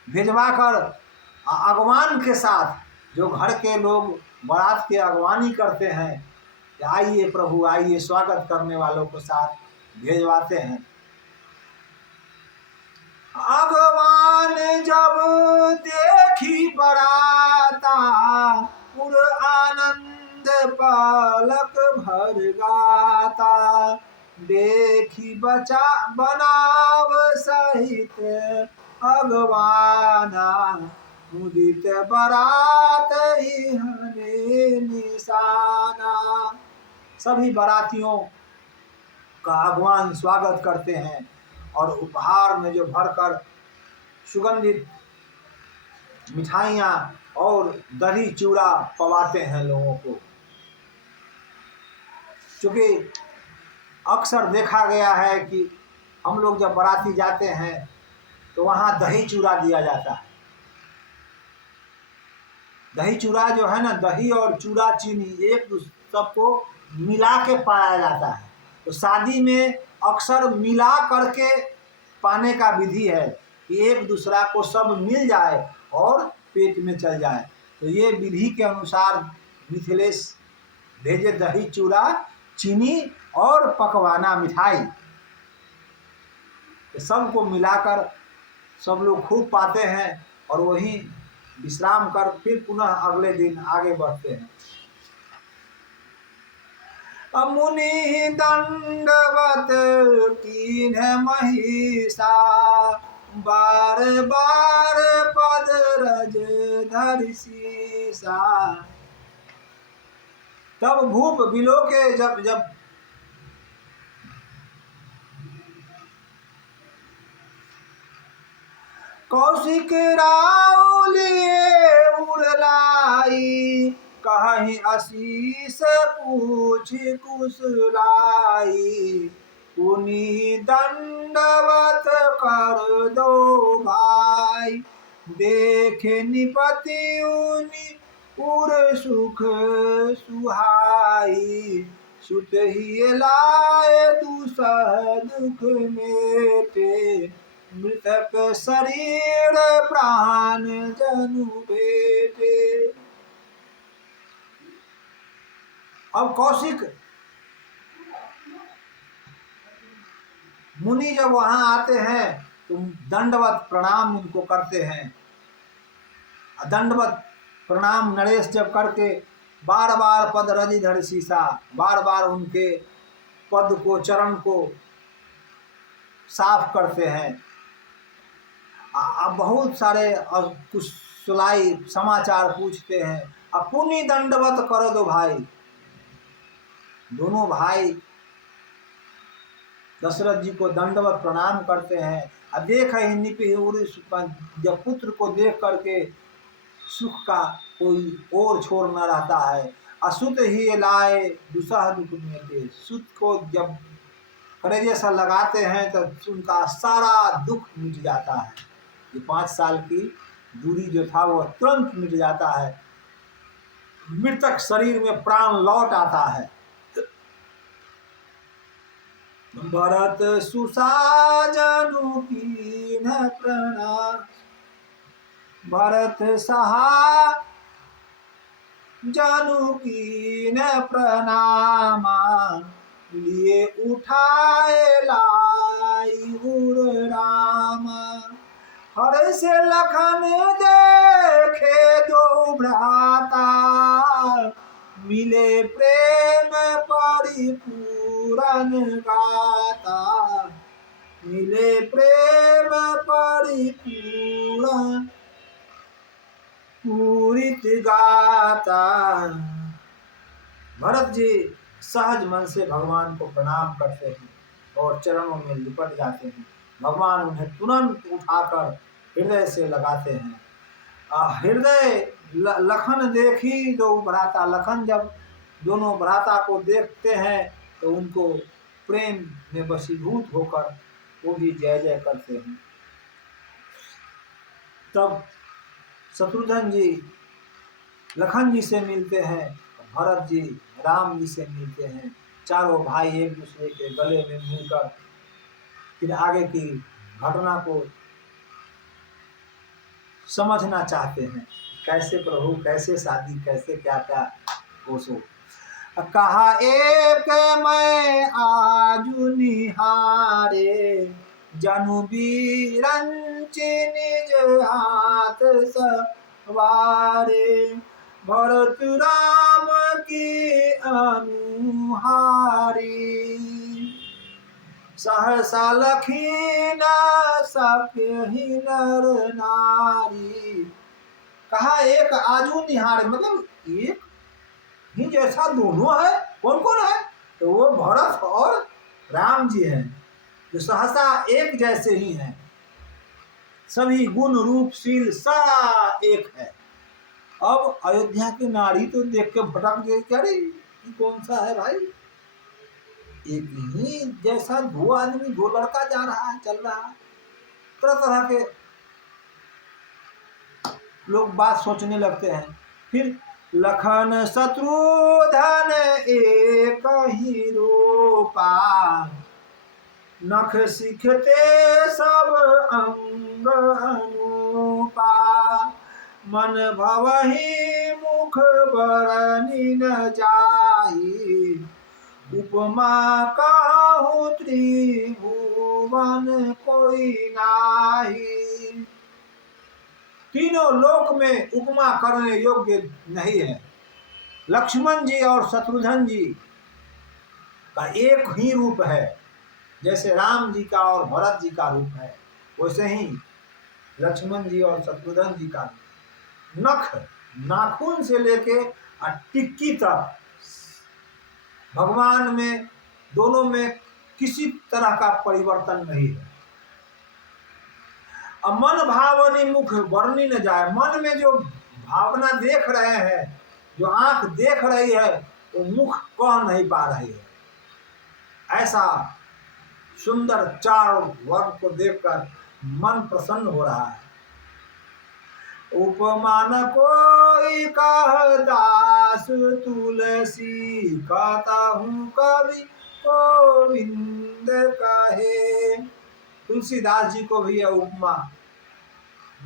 भिजवाकर अगवान के साथ जो घर के लोग बारात की अगवानी करते हैं, आइए प्रभु आइए, स्वागत करने वालों को साथ भेजवाते हैं। अगवान जब देखी बराता, पुर आनंद पालक भर गाता, देखी बचा बनाव सहित अगवाना, मुदित बरात हने निशाना। सभी बारातियों का अगवान स्वागत करते हैं और उपहार में जो भरकर सुगंधित मिठाइयाँ और दही चूड़ा पवाते हैं लोगों को। क्योंकि अक्सर देखा गया है कि हम लोग जब बाराती जाते हैं तो वहाँ दही चूड़ा दिया जाता है। दही चूड़ा जो है ना, दही और चूड़ा चीनी एक सबको मिला के पाया जाता है। तो शादी में अक्सर मिला करके पाने का विधि है कि एक दूसरा को सब मिल जाए और पेट में चल जाए। तो ये विधि के अनुसार मिथिलेश भेजे दही चूड़ा चीनी और पकवाना मिठाई, सबको मिलाकर सब लोग खूब पाते हैं और वहीं विश्राम कर फिर पुनः अगले दिन आगे बढ़ते हैं। मुनि दंडवत कीन्ह महिषा, बार बार पद रज धरि सीसा। तब भूप बिलोके जब कौशिक राउलिए उड़लाई, कहीं आशीष पूछ कुशलाई, पुनि दंडवत कर दो भाई, देखे निपति उनि उर सुख सुहाई, सुत ही लाए दुसह दुख मेटे, मृतक शरीर प्राण जनु भेटे। अब कौशिक मुनि जब वहां आते हैं तो दंडवत प्रणाम उनको करते हैं। दंडवत प्रणाम नरेश जब करके बार बार पद रज धर सीसा, बार बार उनके पद को चरण को साफ करते हैं। अब बहुत सारे कुछ सुलाई समाचार पूछते हैं। अपुनि दंडवत कर दो भाई। दोनों भाई दशरथ जी को दंडवत प्रणाम करते हैं। देख जब पुत्र को देख करके सुख का कोई और छोर न रहता है। असुत ही लाए दुसह दुख में के। सुत को जब कलेजे से लगाते हैं तो उनका सारा दुख मिट जाता है। ये 5 साल की दूरी जो था वो तुरंत मिट जाता है। मृतक शरीर में प्राण लौट आता है। भरत सुसाजनु कीन प्रणाम। भरत सहा जनु कीन प्रणामा। लिए उठाए लाई उर रामा। हर से लखन देखे दो भ्राता। मिले प्रेम परिपूरन गाता। मिले प्रेम परिपूरन पूरित गाता। भरत जी सहज मन से भगवान को प्रणाम करते हैं और चरणों में लिपट जाते हैं। भगवान उन्हें तुरंत उठाकर हृदय से लगाते हैं। हृदय लखन देखी दो भ्राता। लखन जब दोनों भ्राता को देखते हैं तो उनको प्रेम में वशीभूत होकर वो भी जय जय करते हैं। तब शत्रुघ्न जी लखन जी से मिलते हैं, भरत जी राम जी से मिलते हैं। चारों भाई एक दूसरे के गले में मिलकर फिर आगे की घटना को समझना चाहते हैं। कैसे प्रभु, कैसे शादी, कैसे क्या क्या कोसो। कहा एक मैं आजु निहारे। जनु बीरंच निज हाथ सवारे। भरत राम की अनुहारी। सहसा लखीन सखी नर नारी। कहा एक आजू निहारे, मतलब एक ही जैसा दोनों है। कौन कौन है? तो वो भरत और राम जी हैं जो सहसा एक जैसे ही हैं। सभी गुण रूप शील सारा एक है। अब अयोध्या की नारी तो देख के भटक गए, क्या रे कौन सा है भाई? एक ही जैसा दो आदमी, दो लड़का जा रहा है, चल रहा है। तरह तरह के लोग बात सोचने लगते हैं। फिर लखन शत्रुधन एक ही रूपा। नख सिखते सब अंग अनुपा। मन भवहि मुख बरनि न जाहि। उपमा कहूँ त्रिभुवन कोई नाही। तीनों लोक में उपमा करने योग्य नहीं है। लक्ष्मण जी और शत्रुघ्न जी का एक ही रूप है। जैसे राम जी का और भरत जी का रूप है, वैसे ही लक्ष्मण जी और शत्रुघ्न जी का नख, नाखून से लेके टिक्की तक भगवान में, दोनों में किसी तरह का परिवर्तन नहीं है। अब मन भावनी मुख वर्णी न जाए। मन में जो भावना देख रहे हैं, जो आंख देख रही है, वो मुख कह नहीं पा रही है। ऐसा सुंदर चार वर्ग को देखकर मन प्रसन्न हो रहा है। उपमान कोई कह दास तुलसी। कहता हूँ कवि गोविंद कहे। तुलसीदास जी को भी यह उपमा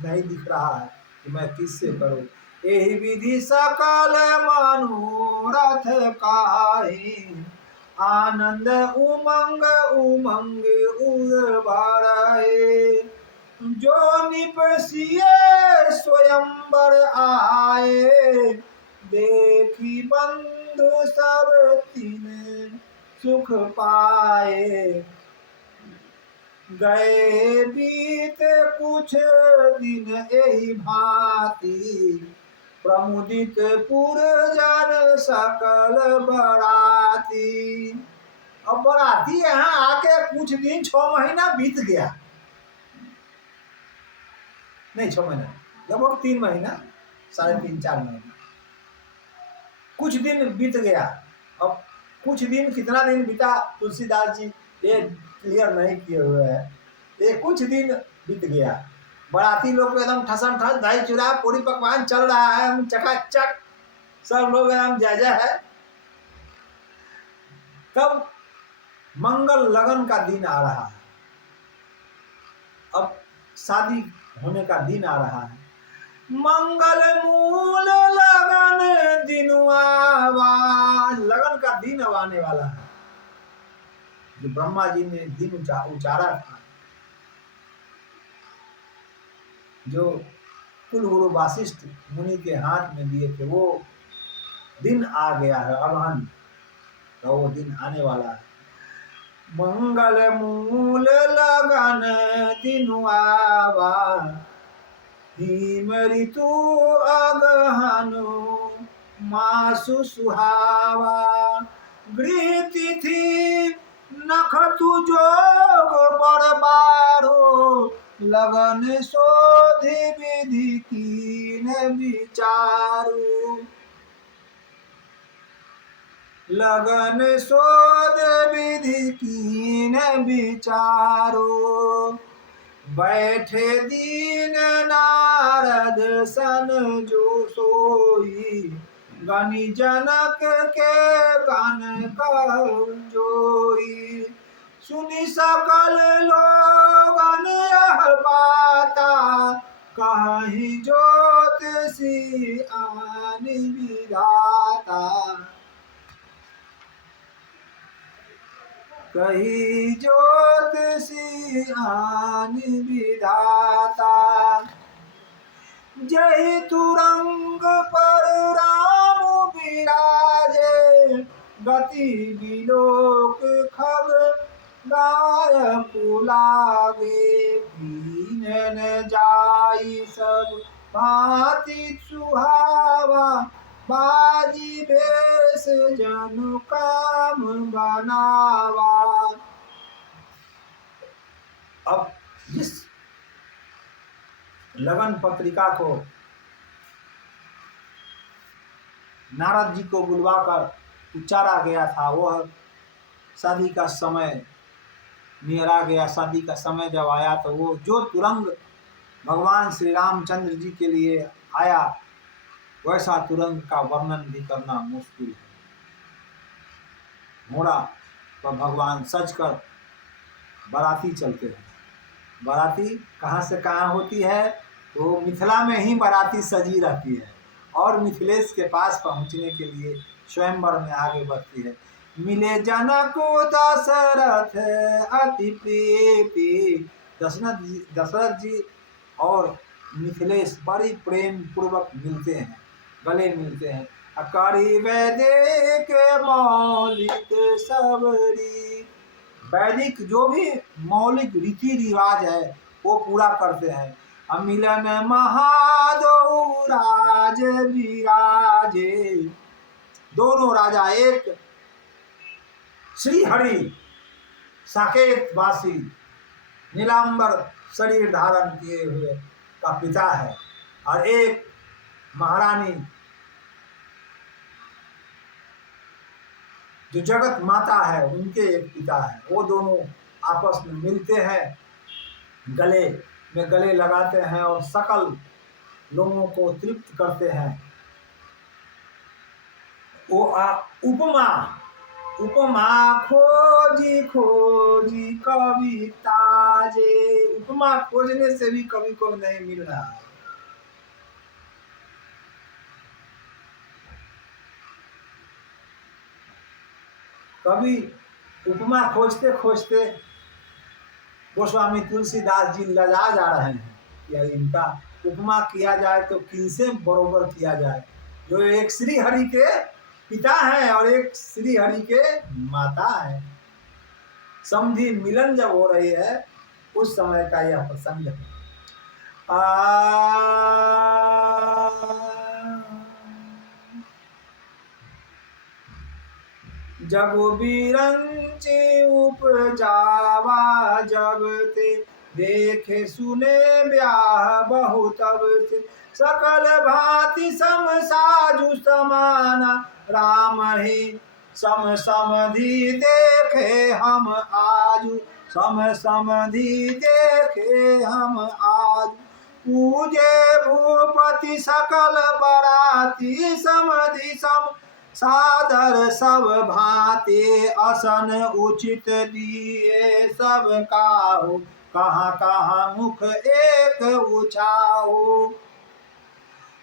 नहीं दिख रहा है कि मैं किससे करूं। यही विधि सकल मनोरथ काहि। आनंद उमंग उमंग उर भरए। जो निपसिए स्वयंवर आए। देखी बंधु सब तिन सुख पाए। गए बीते कुछ दिन एही भांति, प्रमुदित पुरजन सकल बराती। अब बराती यहाँ आके कुछ दिन 6 महीना बीत गया, नहीं 6 महीना, लगभग 3 महीना, 3.5-4 महीना, कुछ दिन बीत गया। अब कुछ दिन, कितना दिन बीता तुलसीदास जी ये क्लियर नहीं किए हुए हैं। ये कुछ दिन बीत गया, बराती लोग तो एकदम ठसम ठस, दही चूड़ा पूरी पकवान चल रहा है, चकाचक सब लोग एकदम जय जय है। तब मंगल लगन का दिन आ रहा है, अब शादी होने का दिन आ रहा है। मंगल मूल लगन दिनुआ, लगन का दिन अब आने वाला है, जो ब्रह्मा जी ने दिन उचारा था, जो कुल गुरु वासिष्ठ मुनि के हाथ में दिए थे, वो दिन आ गया है अब, तो वो दिन आने वाला है। मंगल मूल लगन दिनुआवा, हिम ऋतु अगहनु मासु सुहावा, गृह तिथि नखतु जोग बरबारो, लगन शोधि विधि कीन विचारू, लगन शोध विधि कीन विचारो, बैठे दीन नारद सन जो सोई, गनि जनक के गन कह जोई, सुनि सकल लोगन यह बाता, कहि ज्योतिषी आनि विधाता, कही ज्योतिषी आनि विधाता, जय तुरंग पर राम विराजे, गति विलोक खग गाय पुलावे, कीनन जाई सब भांति सुहावा, बाजी भेष जनु काम बनावा। अब जिस लगन पत्रिका को नारद जी को बुलवाकर उच्चारा गया था, वह शादी का समय निहरा गया। शादी का समय जब आया तो वो जो तुरंग भगवान श्री रामचंद्र जी के लिए आया, वैसा तुरंग का वर्णन भी करना मुश्किल है। घोड़ा पर भगवान सज कर बाराती चलते हैं। बाराती कहाँ से कहाँ होती है, तो मिथिला में ही बाराती सजी रहती है, और मिथिलेश के पास पहुँचने के लिए स्वयंवर में आगे बढ़ती है। मिले जनक दशरथ अति प्रीति, दशरथ जी और मिथिलेश बड़ी प्रेम पूर्वक मिलते हैं, गले मिलते हैं। अकारी वैदिक मौलिक सबरी, वैदिक जो भी मौलिक रीति रिवाज है वो पूरा करते हैं। अमिलन महादो राज विराजे, दोनों राजा, एक श्री हरि साकेत वासी नीलांबर शरीर धारण किए हुए का पिता है, और एक महारानी जो जगत माता है उनके एक पिता है। वो दोनों आपस में मिलते हैं, गले में गले लगाते हैं और सकल लोगों को तृप्त करते हैं। वो उपमा उपमा खोजी खोजी कविता जे, उपमा खोजने से भी कवि को नहीं मिल रहा है। कभी उपमा खोजते खोजते गोस्वामी तुलसीदास जी लजा जा रहे हैं कि इनका उपमा किया जाए तो किनसे बरोबर किया जाए, जो एक श्री हरि के पिता है और एक श्री हरि के माता है। समधी मिलन जब हो रही है उस समय का यह प्रसंग है। आ जब बिरंचे उपजावा जब ते देखे सुने ब्याह बहुत अब से सकल भांति सम साजु समाना राम ही सम समधि देखे हम आजु सम समधि देखे हम आज पूजे भूपति सकल बराती समधि सम सादर सब भांति असन उचित दिए सब काहू कहाँ कहाँ मुख एक उछाऊ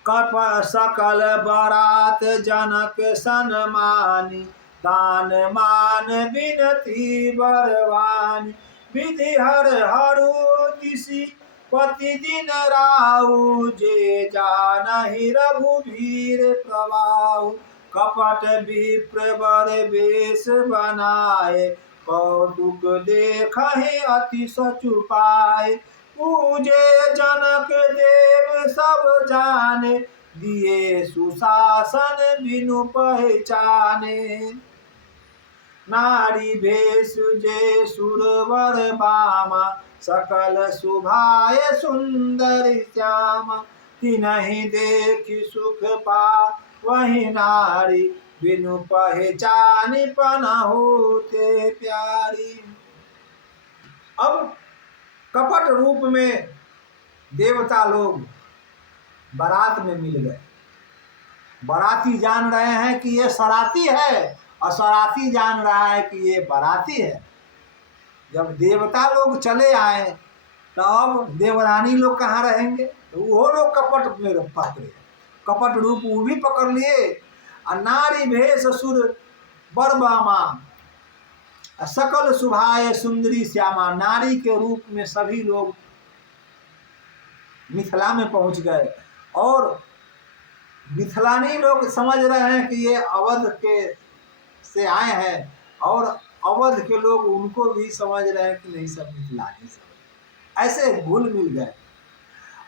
कप सकल बरात जनक सन्मानी दान मान विनती बरवानी विधि हर हरु दिशि पति दिन राउ जे जानहि रघुवीर प्रवाहु कपट विप्र बर वेश बनाए कौतुक देखहि अति सचुपाए पूजे जनक देव सब जाने दिए सुशासन बिनु पहचाने नारी भेष जे सुरवर बामा सकल सुभाय सुंदर श्यामा तिन्हि देखि सुख पा वही नारी बिनु पहचानी पन होते प्यारी। अब कपट रूप में देवता लोग बारात में मिल गए। बाराती जान रहे हैं कि ये सराती है और सराती जान रहा है कि ये बाराती है। जब देवता लोग चले आए तो अब देवरानी लोग कहाँ रहेंगे, तो वो लोग कपट में पकड़े, कपट रूप वो भी पकड़ लिए। और नारी भेष सुर बरबामा सकल सुभाए सुंदरी श्यामा, नारी के रूप में सभी लोग मिथिला में पहुंच गए। और मिथिलानी लोग समझ रहे हैं कि ये अवध के से आए हैं और अवध के लोग उनको भी समझ रहे हैं कि नहीं सब मिथिलानी सब, ऐसे घुल मिल गए।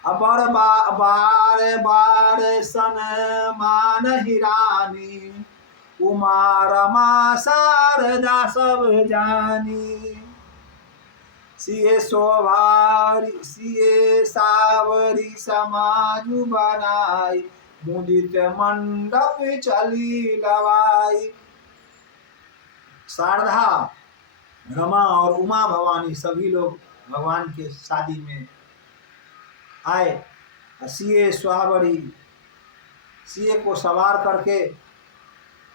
अबर बार बार सन मान हिरानी उमा रमा शारदा सब जानी सिए शोभारी सिए सावरी समाजु बनाई मुदित मंडप चली लवाई। शारदा रमा और उमा भवानी सभी लोग भगवान के शादी में आए। सिए स्वावरी सिए को सवार करके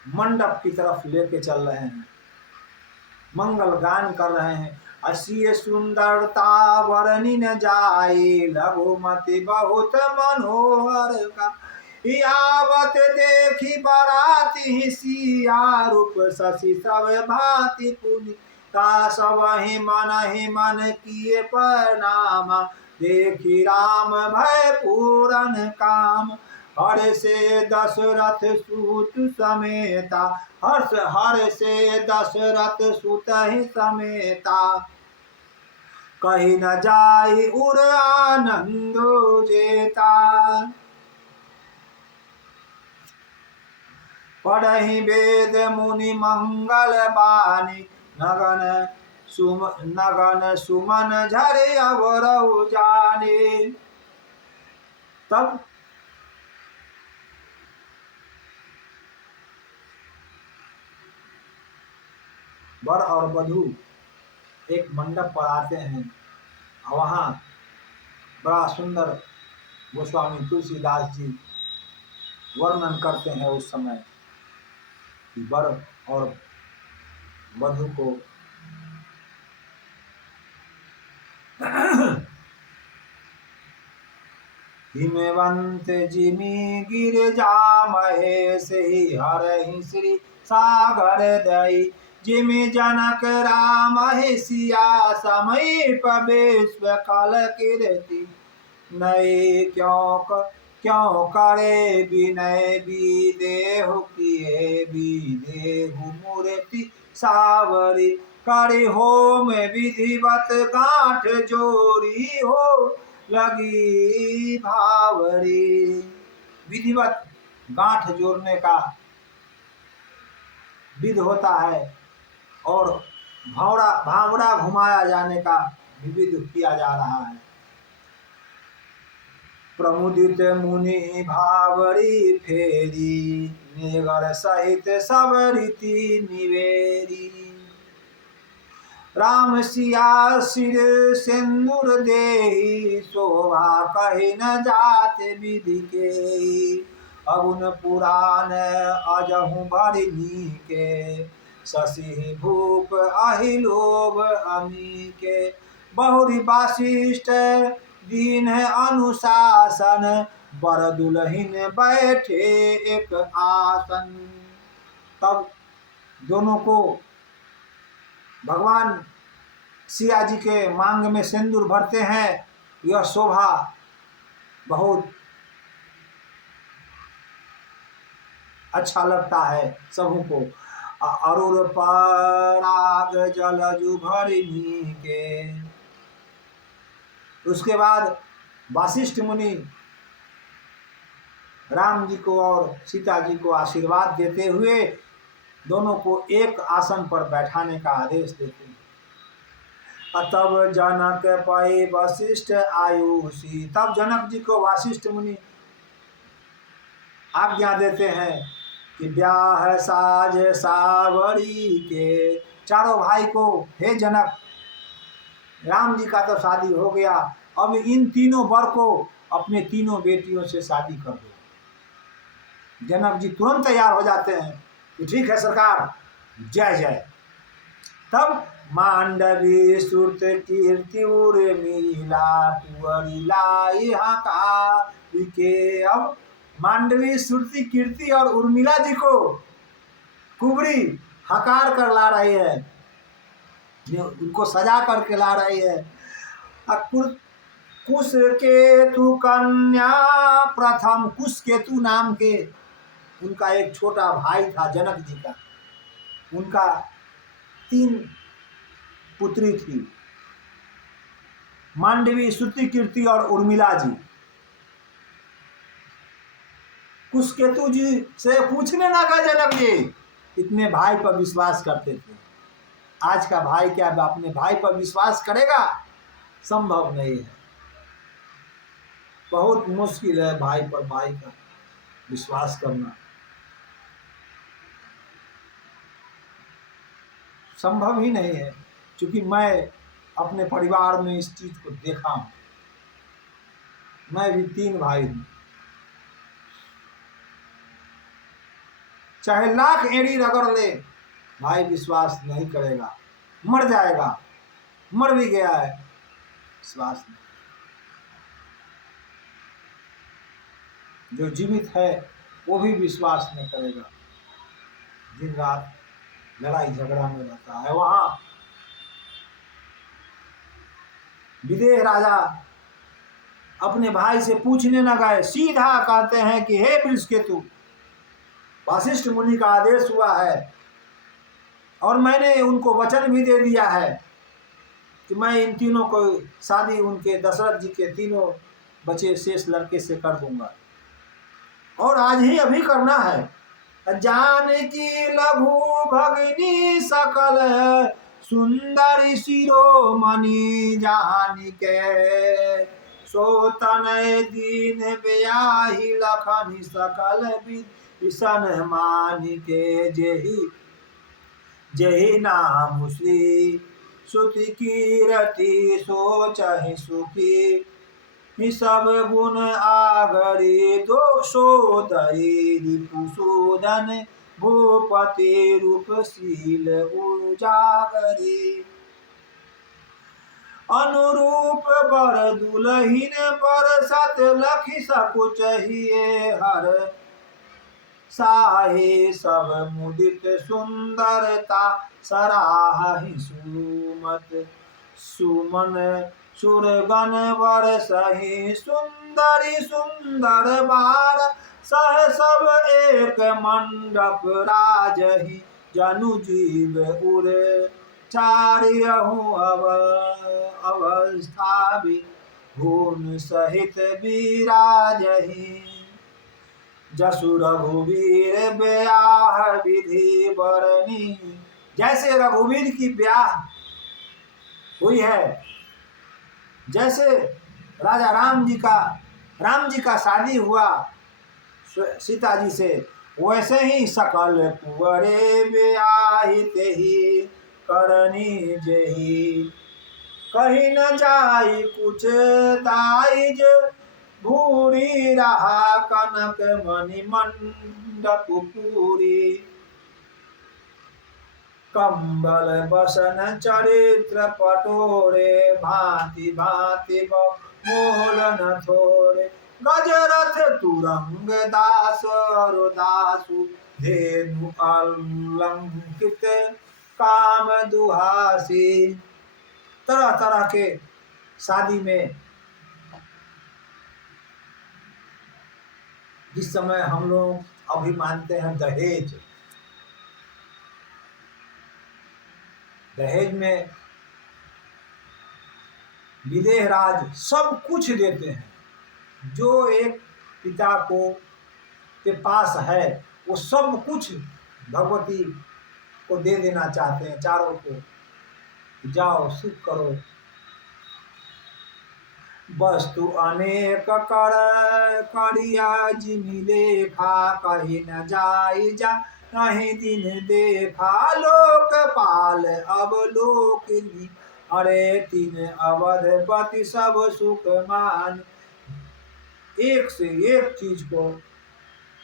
मंडप की तरफ लेके चल रहे हैं, मंगल गान कर रहे हैं। असिए सुंदरता वर्णि न जाए लघुमति बहुत मनोहर का यावत देखी बराती सिया रूप शशि सब भांति पुनि का सब ही मन किए प्रणामा देखी राम भय पूरन काम हर से दशरथ सूत समेता हर से दशरथ सुत ही समेता कही न जाई उर आनंदो जेता पढ़हि वेद मुनि मंगल बानी नगन सुमन झरे अवरऊ जाने। तब वर और वधू एक मंडप पर आते हैं और वहाँ बड़ा सुंदर गोस्वामी तुलसीदास जी वर्णन करते हैं उस समय कि वर और वधू को हिमवंत जिमी गिरजा महेश ही हरहि श्री सागर दई जिमि जनक राम ही सिया समीप विश्व कल कीर्ति नई क्यों करे विनय विदेहु किए विदेहु मूर्ति सावरी करि होम विधिवत गांठ जोरी हो लगी भावरी। विधिवत गांठ जोड़ने का विध होता है और भावड़ा घुमाया जाने का विविध किया जा रहा है। प्रमुदित मुनि भावरी फेरी निगर सहित सब रीति निवेरी। राम सिया सिर सिंदूर देहि शोभा कही न जात विधि के। अगुन पुराण अजहु भरिनी के शशि भूप अहि लोभ अमी के। बहुरी वासिष्ठ दीन अनुशासन बर दुलहिन बैठे एक आसन। तब दोनों को भगवान सिया जी के मांग में सिंदूर भरते हैं। यह शोभा बहुत अच्छा लगता है सबों को। अरुर पराग जलजु भरिनी के। उसके बाद वासिष्ठ मुनि राम जी को और सीता जी को आशीर्वाद देते हुए दोनों को एक आसन पर बैठाने का आदेश देते हैं। तब जनक पै वशिष्ठ आयुषी। तब जनक जी को वासिष्ठ मुनि आज्ञा देते हैं कि ब्याह साज सावरी के। चारों भाई को, हे जनक, राम जी का तो शादी हो गया, अब इन तीनों वर को अपने तीनों बेटियों से शादी कर दो। जनक जी तुरंत तैयार हो जाते हैं कि ठीक है सरकार, जय जय। तब मांडवी सुरत कीर्ति उर्मिला कुंवरी लाई हका के। अब मांडवी श्रुति कीर्ति और उर्मिला जी को कुंवरी हकार कर ला रही है, उनको सजा करके ला रही है। कुश केतु कन्या प्रथम। कुश केतु नाम के उनका एक छोटा भाई था जनक जी का। उनका 3 पुत्री थी, मांडवी, श्रुति कीर्ति और उर्मिला जी। कुशकेतु जी से पूछने लगा जनक जी, इतने भाई पर विश्वास करते थे, आज का भाई क्या अपने भाई पर विश्वास करेगा? संभव नहीं है, बहुत मुश्किल है भाई पर भाई का विश्वास करना, संभव ही नहीं है। क्योंकि मैं अपने परिवार में इस चीज को देखा हूं। मैं भी 3 भाई हूं, चाहे लाख एड़ी रगड़ ले, भाई विश्वास नहीं करेगा, मर जाएगा, मर भी गया है, विश्वास नहीं। जो जीवित है वो भी विश्वास नहीं करेगा, दिन रात लड़ाई झगड़ा में रहता है। वहां विदेह राजा अपने भाई से पूछने न गए, सीधा कहते हैं कि हे वृषकेतु, वासिष्ठ मुनि का आदेश हुआ है और मैंने उनको वचन भी दे दिया है कि मैं इन तीनों को शादी उनके दशरथ जी के तीनों बचे शेष लड़के से कर दूंगा, और आज ही अभी करना है। जानकी लघु भगिनी सकल सुंदरी शिरोमणि जानी के। सो तनय दीन ब्याही लखनी सकल विषन मानी के। जेहि नाम श्री सुति कीरति सोचहि सुखी। सब गुण आगरी दोषोदयी रिपुसूदन भूपति रूपशील उजागरी। अनुरूप बर दुलहिन बरसत लखि सकुचहिए हर। साहे सब मुदित सुंदरता सराहि सुमत। सुमन सुरगन बरसहि सुंदरी सुंदर बार। सह सब एक मंडप राजहि जनु जीव उर। चारियहूँ अवस्था भी भून सहित विराजही। जसु रघुवीर ब्याह विधि बरनी, जैसे रघुवीर की ब्याह हुई है, जैसे राजा राम जी का शादी हुआ सीता जी से, वैसे ही सकल कुंवरे ब्याहित ही करनी जेही। कहीं न जाई कुछ दाइज, भूरी रहा कनक मणि मंडप पूरी। कंबल बसन चरित्र पटोरे, भांति भांति मोल न थोरे। गजरथ तुरंग दास और दासु, धेनु अलंकृत काम दुहासी। तरह तरह के शादी में जिस समय हम लोग अभी मानते हैं दहेज, दहेज में विदेह राज सब कुछ देते हैं। जो एक पिता को के पास है वो सब कुछ भगवती को दे देना चाहते हैं, चारों को, जाओ सुख करो। वस्तु अनेक कर करिया जिमि लेखा, कहीं न जाई जा नहीं दिन देखा। लोकपाल अब लोकिनी, अरे तीन अवधपति सब सुख मान। एक से एक चीज को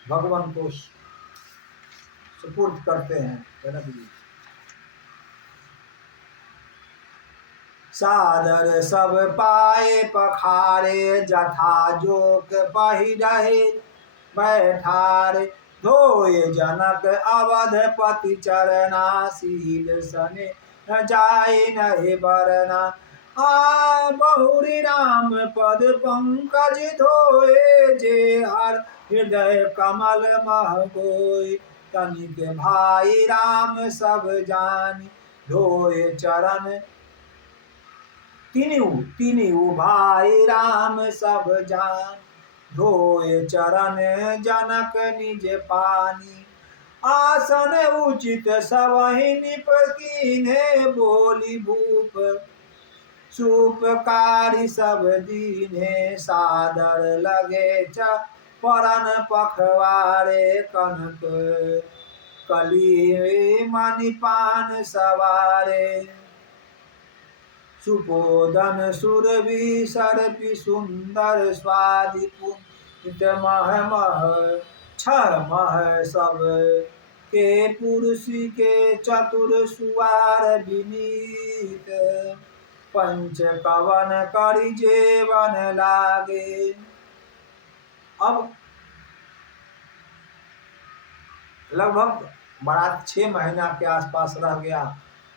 भगवान को सुपुर्द करते हैं जनक जी। सादर सब पाए पखारे, जथा जोक पहिरहे बैठारे। धोए जनक अवधपति चरना, सील सने न जाए नहीं बरना। बहुरी राम पद पंकज धोए, जे हर हृदय कमल मह गोय। तनिक भाई राम सब जानी, धोए चरण तीनू भाई राम सब जान। धोए चरण जनक निज पानी, आसन उचित सबहि निप कीन्हे। बोली भूप सुपकारी सब दीन्हे, सादर लगे परन पखवारे। कनक कली मणिपान सवारे, सुपोदन सुरभि सर्पि सुंदर स्वादि पुनित मह मह। छह मह सब के पुरुष के चतुर सुवार विनीत, पंच कवन करि जेवन लागे। अब लगभग बारात 6 महीना के आसपास रह गया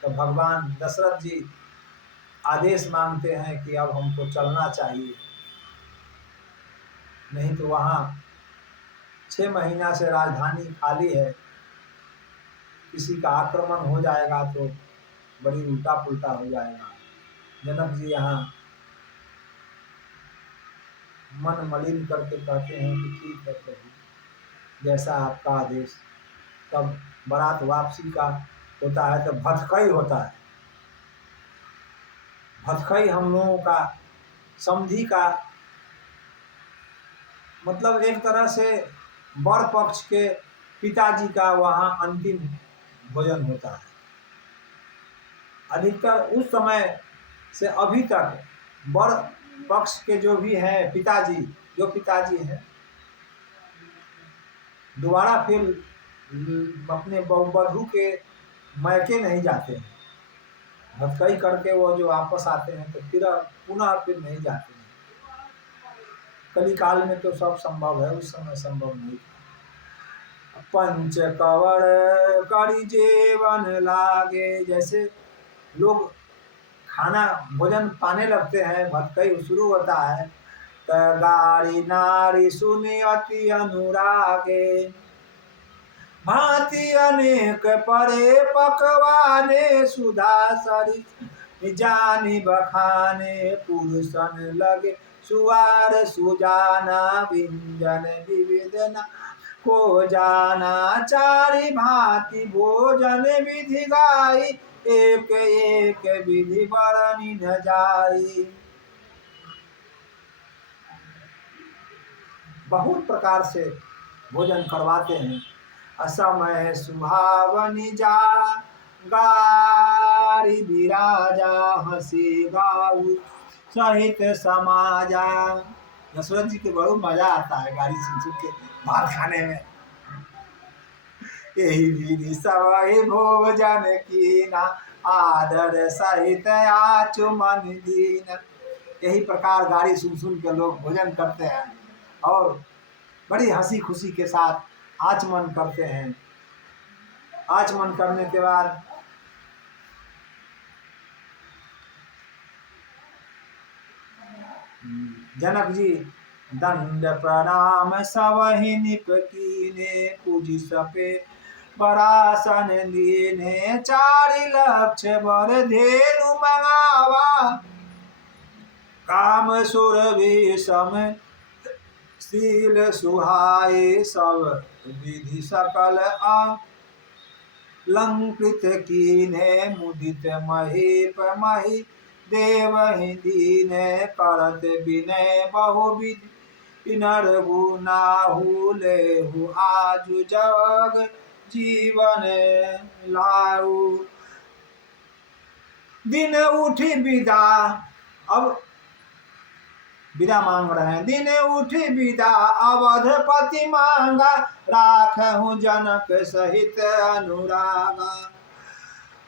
तो भगवान दशरथ जी आदेश मांगते हैं कि अब हमको चलना चाहिए, नहीं तो वहाँ 6 महीना से राजधानी खाली है, किसी का आक्रमण हो जाएगा तो बड़ी उल्टा पुल्टा हो जाएगा। जनक जी यहाँ मन मलिन करके कहते हैं कि ठीक है प्रभु, जैसा आपका आदेश। तब बारात वापसी का होता है तो भथकई होता है। भथकई हम लोगों का समधी का मतलब एक तरह से वर पक्ष के पिताजी का वहाँ अंतिम भोजन होता है। अधिकतर उस समय से अभी तक वर पक्ष के जो भी हैं पिताजी हैं, दोबारा फिर अपने वधू के मैके नहीं जाते हैं। भटकई करके वो जो वापस आते हैं तो फिर पुनः फिर नहीं जाते हैं। कली काल में तो सब संभव है, उस समय संभव नहीं था। पंच कवर करी जेवन लागे, जैसे लोग खाना भोजन पाने लगते हैं, भटकई शुरू होता है। गाड़ी नारी सुनी अति अनुरागे, भांति अनेक परे पकवाने सुधा सरी जानी बखाने पुरुषन लगे सुवार सुजाना व्यंजन विविध न को जाना चारि भांति भोजन विधि गाई एक एक विधि बरनी न जाई। बहुत प्रकार से भोजन करवाते हैं। असमय सुहावनी जा गारी विराजा हंसी गाऊ सहित समाजा। दशरथ जी के बहुत मजा आता है गाड़ी सुन सुन के मार खाने में। यही विधि सवै भोजन कीना आदर सहित आचुमन दीन। यही प्रकार गाड़ी सुन सुन के लोग भोजन करते हैं और बड़ी हंसी खुशी के साथ आचमन करते हैं। आचमन करने के बाद जनक जी दंड प्रणाम सबहि निप कीने पूजी सपे बरासन दीने चारि लक्ष बर धेनु मंगावा काम सुर विषम शील सुहाए सब विधि सकल अलंकृत कीने मुदित महीप मही देवहि दीने करत विनय बहुविधि नर गुनाहु लेहु आजु जग जीवन लाऊ। दिन उठी विदा, अब विदा मांग रहे हैं। दिन उठी विदा अवधपति मांगा राखहु जनक सहित अनुरागा।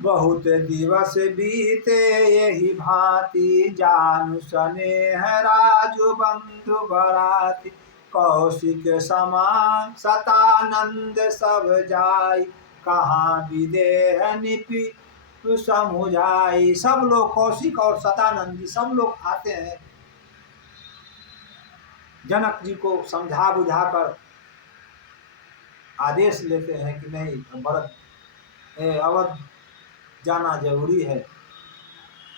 बहुत दिवस बीते यही भांति जानु स्नेह राजु बंधु बराती कौशिक समान सतानंद सब जाई कहाँ विदेह निपि समुझाई। सब लोग कौशिक और सतानंद जी सब लोग आते हैं, जनक जी को समझा बुझाकर आदेश लेते हैं कि नहीं भरत अवध जाना जरूरी है।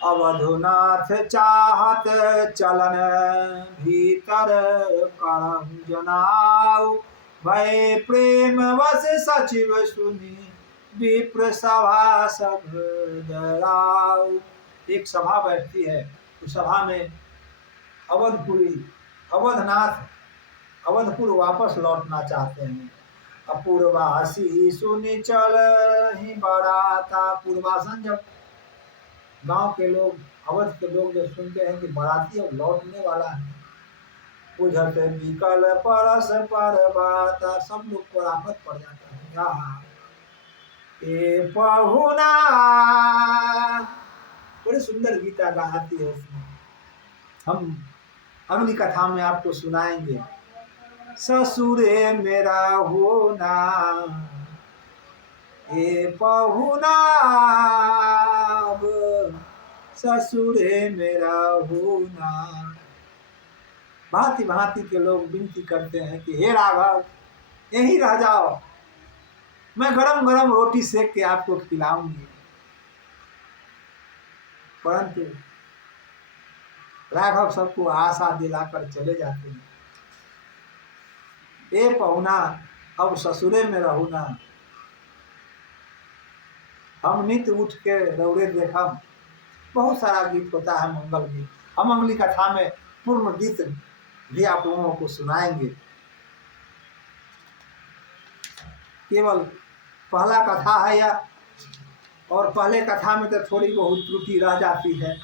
अवधुनाथ चाहत चलन भीतर करहु जनाऊ भय प्रेम वश सचिव सुनी विप्र सभा सब डराऊ। एक सभा बैठती है, उस सभा में अवधपुरी अवधनाथ अवधपुर वापस लौटना चाहते हैं। अपूर्वासी सुनी चल ही बराता। पूर्वासन जब गांव के लोग अवध के लोग जब सुनते हैं कि बराती अब लौटने वाला है, बुझत विकल परस पर बाता, सब लोग पर आफत पड़ जाता है। यहाँ ए पहुना, बड़ी सुंदर गीता गाती है उसमें, हम अगली कथा में आपको सुनाएंगे। ससुरे मेरा होना ए पहुना, ससुरे मेरा होना। भांति भांति के लोग विनती करते हैं कि हे राघव यहीं रह जाओ, मैं गरम गरम रोटी सेक के आपको खिलाऊंगी। परंतु राघव सबको आशा दिलाकर चले जाते हैं। ए पहुना अब ससुरे में रहू ना, हम नित्य उठ के रौरे देखा। बहुत सारा गीत होता है, मंगल गीत। हम अगली कथा में पूर्ण गीत भी आप लोगों को सुनाएंगे। केवल पहला कथा है या और पहले कथा में तो थोड़ी बहुत त्रुटि रह जाती है।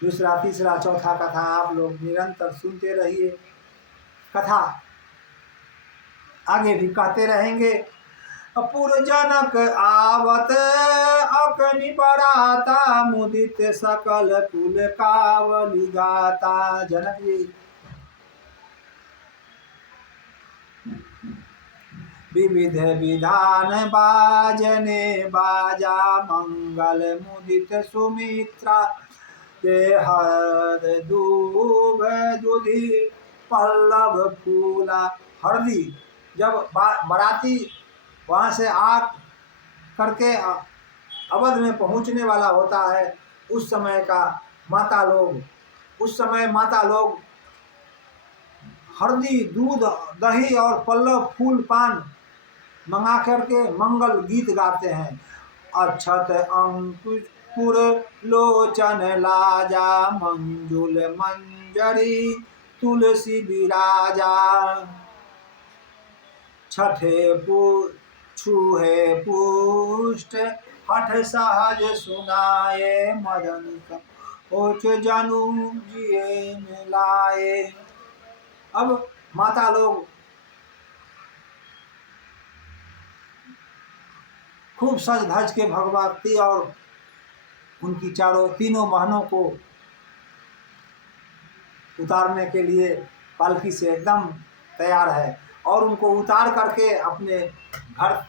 दूसरा तीसरा चौथा कथा आप लोग निरंतर सुनते रहिए। कथा आगे भी कहते रहेंगे। पुरजनक आवत अकनि बराता मुदित सकल कुल कावली गाता। जनक जी विविध विधान बाजने बाजा मंगल मुदित सुमित्रा ते हरद दूब दुधि पल्लव फूला। हरदी जब बाराती वहाँ से आ करके अवध में पहुँचने वाला होता है। उस समय माता लोग हल्दी, दूध, दही और पल्लव, फूल, पान मंगा करके मंगल गीत गाते हैं। अक्षत अंकुर लोचन लाजा, मंजुल मंजरी तुलसी विराजा। छठे छूहे पुष्ट हठ सहज सुनाए, मदन ओच जनु जिए मिलाए। अब माता लोग खूब सज धज के भगवती और उनकी तीनों बहनों को उतारने के लिए पालकी से एकदम तैयार है और उनको उतार करके अपने घर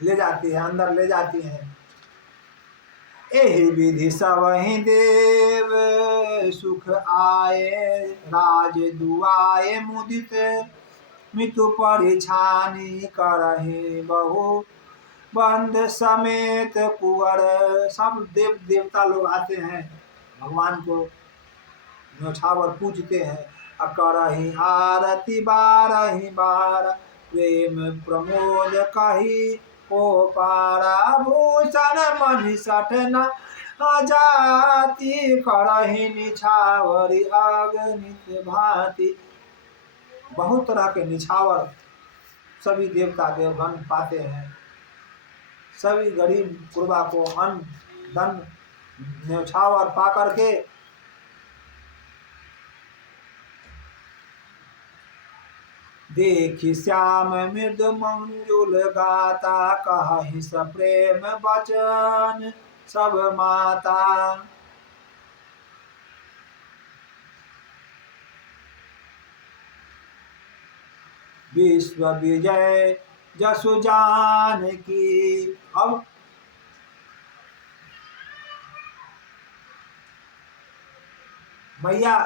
ले जाती है, अंदर ले जाती हैं। एहि विधि सबहि देव सुख आए, राज दुआए मुदित मृत्यु परिछानी, करहि बहु बंद समेत कुंवर। सब देवता लोग आते हैं, भगवान को न्योछावर पूजते हैं। करहि आरती बारहि बार, प्रेम प्रमोद कही को पारा। भूषण मणि सठ न जाति, करहि निछावरी अगणित भांति। बहुत तरह के निछावर सभी देवता देवगण पाते हैं। सभी गरीब कुर्बा को अन्न धन न्योछावर पा करके देखि श्याम मृद मंजुल गाता, कहि सप्रेम बचन सब माता। विश्व विजय जसु जानकी। अब मैया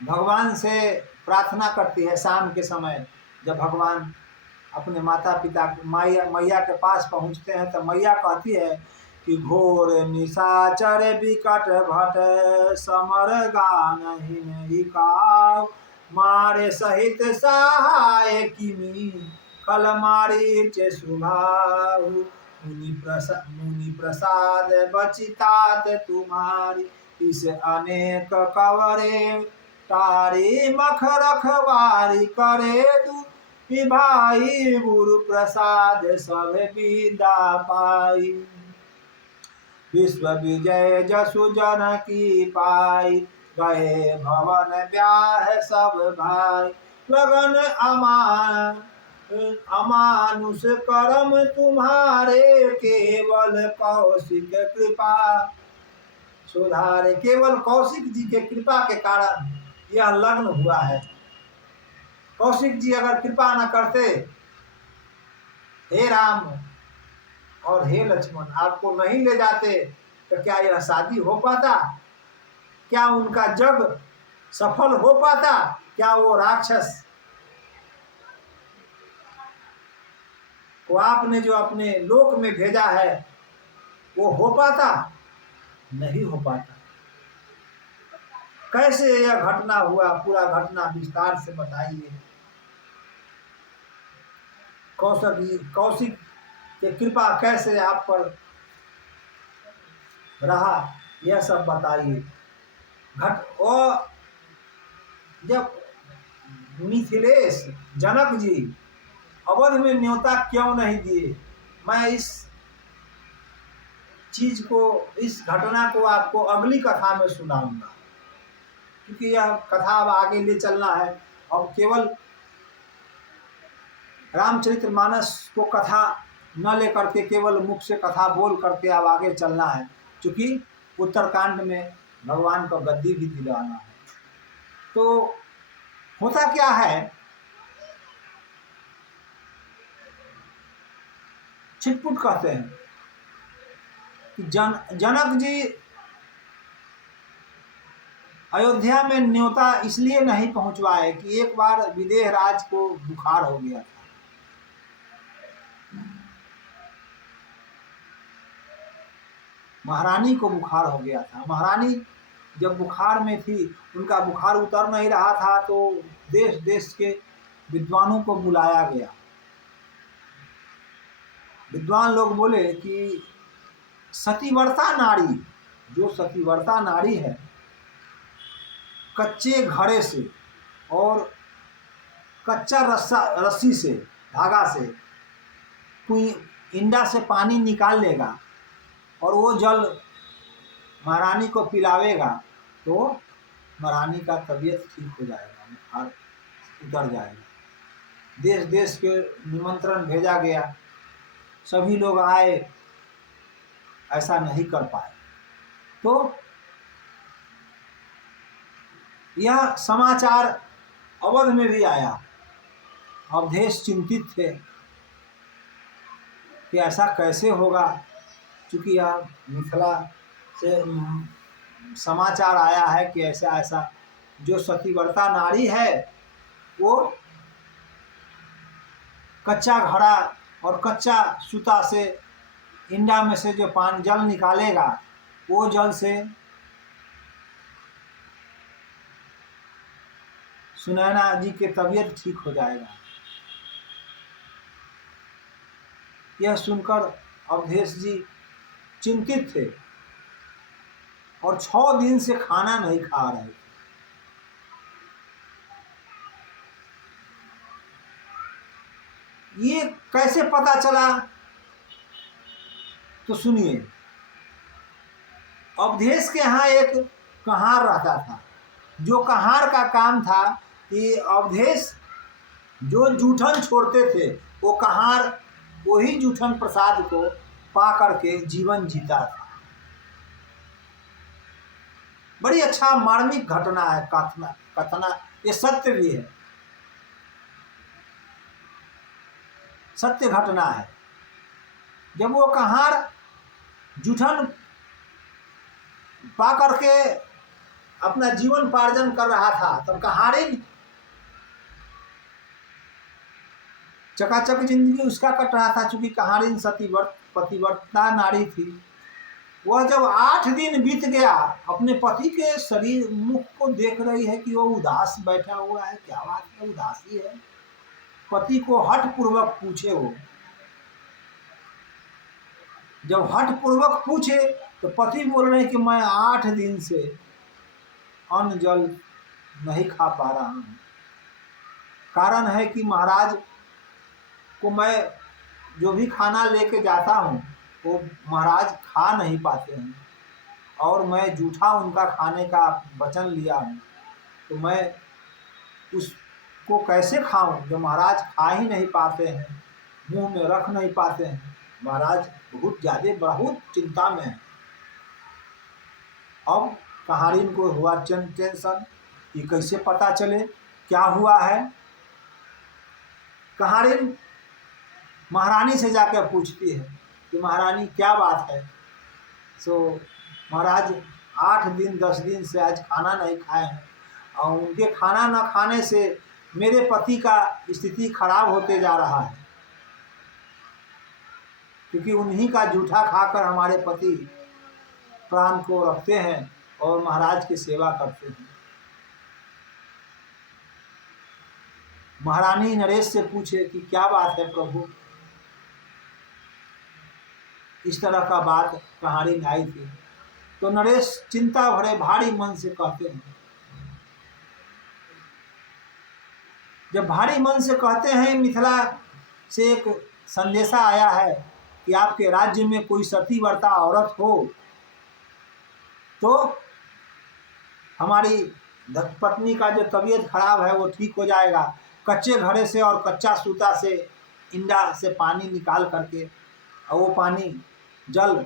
भगवान से प्रार्थना करती है शाम के समय, जब भगवान अपने माता पिता मैया के पास पहुंचते हैं तो मैया कहती है कि घोर निशाचर विकट भट, समर गानहि काव। मारे सहित सहाय किमी, कल मारीच सुभाऊ। मुनि प्रसाद बचितात तुम्हारी, इस अनेक कवरे तारी। मख रखवारी करे तू भाई, गुरु प्रसाद सब विदा पाई। विश्व विजय जसु जनकी पाई, गए भवन ब्याह सब भाई। लगन अमानुष करम तुम्हारे, केवल कौशिक कृपा सुधारे। केवल कौशिक जी के कृपा के कारण यह लग्न हुआ है। कौशिक जी अगर कृपा न करते, हे राम और हे लक्ष्मण आपको नहीं ले जाते, तो क्या यह शादी हो पाता? क्या उनका जग सफल हो पाता? क्या वो राक्षस को आपने जो अपने लोक में भेजा है वो हो पाता? नहीं हो पाता। कैसे यह घटना हुआ, पूरा घटना विस्तार से बताइए। कौशिक की कृपा कैसे आप पर रहा, यह सब बताइए। जब मिथिलेश जनक जी अवध में न्योता क्यों नहीं दिए, मैं इस चीज को, इस घटना को आपको अगली कथा में सुनाऊंगा, क्योंकि यह कथा अब आगे ले चलना है। अब केवल रामचरितमानस को कथा न लेकर के केवल मुख से कथा बोल करके अब आगे चलना है, क्योंकि उत्तरकांड में भगवान को गद्दी भी दिलाना है। तो होता क्या है, छिटपुट कहते हैं कि जनक जी अयोध्या में न्योता इसलिए नहीं पहुंचवाए कि एक बार विदेह राज को बुखार हो गया था। महारानी को बुखार हो गया था। महारानी जब बुखार में थी, उनका बुखार उतर नहीं रहा था, तो देश देश के विद्वानों को बुलाया गया। विद्वान लोग बोले कि सतीव्रता नारी, जो सतीव्रता नारी है, कच्चे घड़े से और कच्चा रस्सी से, धागा से कोई इंडा से पानी निकाल लेगा और वो जल महारानी को पिलावेगा तो महारानी का तबीयत ठीक हो जाएगा, बुखार उतर जाएगा। देश देश के निमंत्रण भेजा गया, सभी लोग आए, ऐसा नहीं कर पाए। तो यह समाचार अवध में भी आया। अवधेश चिंतित थे कि ऐसा कैसे होगा, क्योंकि यह मिथिला से समाचार आया है कि ऐसा ऐसा जो सतीव्रता नारी है वो कच्चा घड़ा और कच्चा सूता से इंडा में से जो पानी जल निकालेगा, वो जल से सुनैना जी के तबीयत ठीक हो जाएगा। यह सुनकर अवधेश जी चिंतित थे और 6 दिन से खाना नहीं खा रहे थे। ये कैसे पता चला, तो सुनिए। अवधेश के यहाँ एक कहार रहता था, जो कहार का काम था कि अवधेश जो जूठन छोड़ते थे, वो कहार वही जूठन प्रसाद को पा करके जीवन जीता था। बड़ी अच्छा मार्मिक घटना है, कथना ये सत्य भी है, सत्य घटना है। जब वो कहार जूठन पा करके अपना जीवन पार्जन कर रहा था, तब कहारिन चकाचक जिंदगी उसका कट रहा था, चूंकि कहारिन पतिव्रता नारी थी। वह जब 8 दिन बीत गया, अपने पति के शरीर मुख को देख रही है कि वो उदास बैठा हुआ है, क्या बात है, उदासी है। पति को हठ पूर्वक पूछे, वो जब हठ पूर्वक पूछे तो पति बोल रहे हैं कि मैं 8 दिन से अन्न जल नहीं खा पा रहा हूँ। कारण है कि महाराज को मैं जो भी खाना लेके जाता हूँ वो महाराज खा नहीं पाते हैं, और मैं जूठा उनका खाने का वचन लिया हूँ, तो मैं उसको कैसे खाऊं जो महाराज खा ही नहीं पाते हैं, मुंह में रख नहीं पाते हैं। महाराज बहुत चिंता में है। अब कहारिन को हुआ टेंशन कि कैसे पता चले क्या हुआ है। कहारिन महारानी से जाकर पूछती है कि महारानी क्या बात है। सो महाराज 8 दिन 10 दिन से आज खाना नहीं खाए हैं, और उनके खाना न खाने से मेरे पति का स्थिति खराब होते जा रहा है, क्योंकि उन्हीं का जूठा खाकर हमारे पति प्राण को रखते हैं और महाराज की सेवा करते हैं। महारानी नरेश से पूछे कि क्या बात है प्रभु, इस तरह का बात कहानी आई थी। तो नरेश चिंता भरे भारी मन से कहते हैं, जब भारी मन से कहते हैं मिथिला से एक संदेशा आया है कि आपके राज्य में कोई सतीव्रता औरत हो तो हमारी पत्नी का जो तबीयत खराब है वो ठीक हो जाएगा। कच्चे घड़े से और कच्चा सूता से इंडा से पानी निकाल करके, और वो पानी जल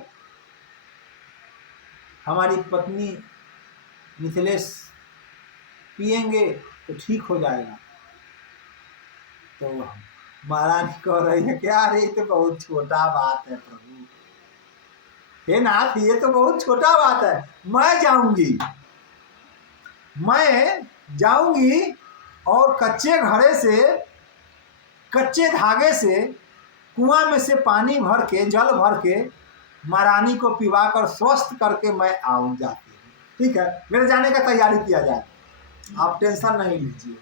हमारी पत्नी मिथिलेश पिएंगे तो ठीक हो जाएगा। तो महारानी कह रही है क्या, अरे ये तो बहुत छोटा बात है प्रभु, हे नाथ ये तो बहुत छोटा बात है, मैं जाऊंगी और कच्चे घड़े से कच्चे धागे से कुआं में से पानी भर के, जल भर के महारानी को पिवाकर स्वस्थ करके मैं आऊँ जाती हूँ। ठीक है, मेरे जाने का तैयारी किया जाए, आप टेंशन नहीं लीजिए।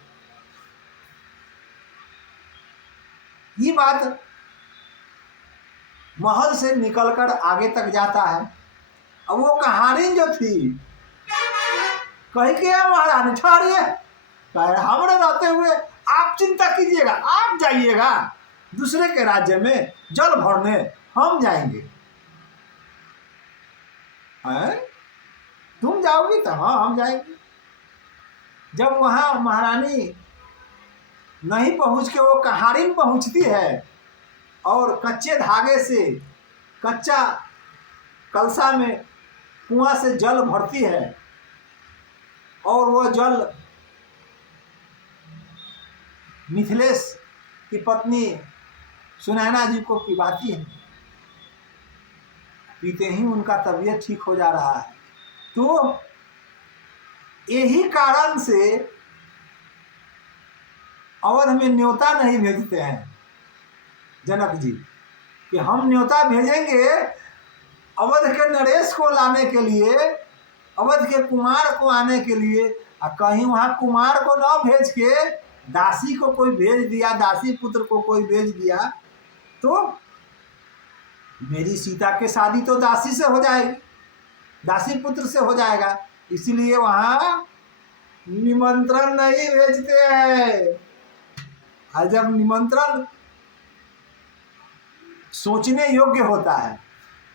ये बात महल से निकलकर आगे तक जाता है। अब वो कहानी जो थी, कही के महारानी ठहरिए, हमारे रहते हुए आप चिंता कीजिएगा, आप जाइएगा दूसरे के राज्य में जल भरने, हम जाएंगे। हैं? तुम जाओगी तो हाँ हम जाएंगे। जब वहां महारानी नहीं पहुंच के वो कहारिन पहुंचती है और कच्चे धागे से कच्चा कलसा में कुआं से जल भरती है और वो जल मिथिलेश की पत्नी सुनैना जी को पिलाती है। पीते ही उनका तबीयत ठीक हो जा रहा है। तो यही कारण से अवध में न्योता नहीं भेजते हैं जनक जी, कि हम न्योता भेजेंगे अवध के नरेश को लाने के लिए, अवध के कुमार को आने के लिए, और कहीं वहाँ कुमार को न भेज के दासी को कोई भेज दिया, दासी पुत्र को कोई भेज दिया, तो मेरी सीता की शादी तो दासी से हो जाएगी, दासी पुत्र से हो जाएगा। इसलिए वहाँ निमंत्रण नहीं भेजते हैं। और जब निमंत्रण सोचने योग्य होता है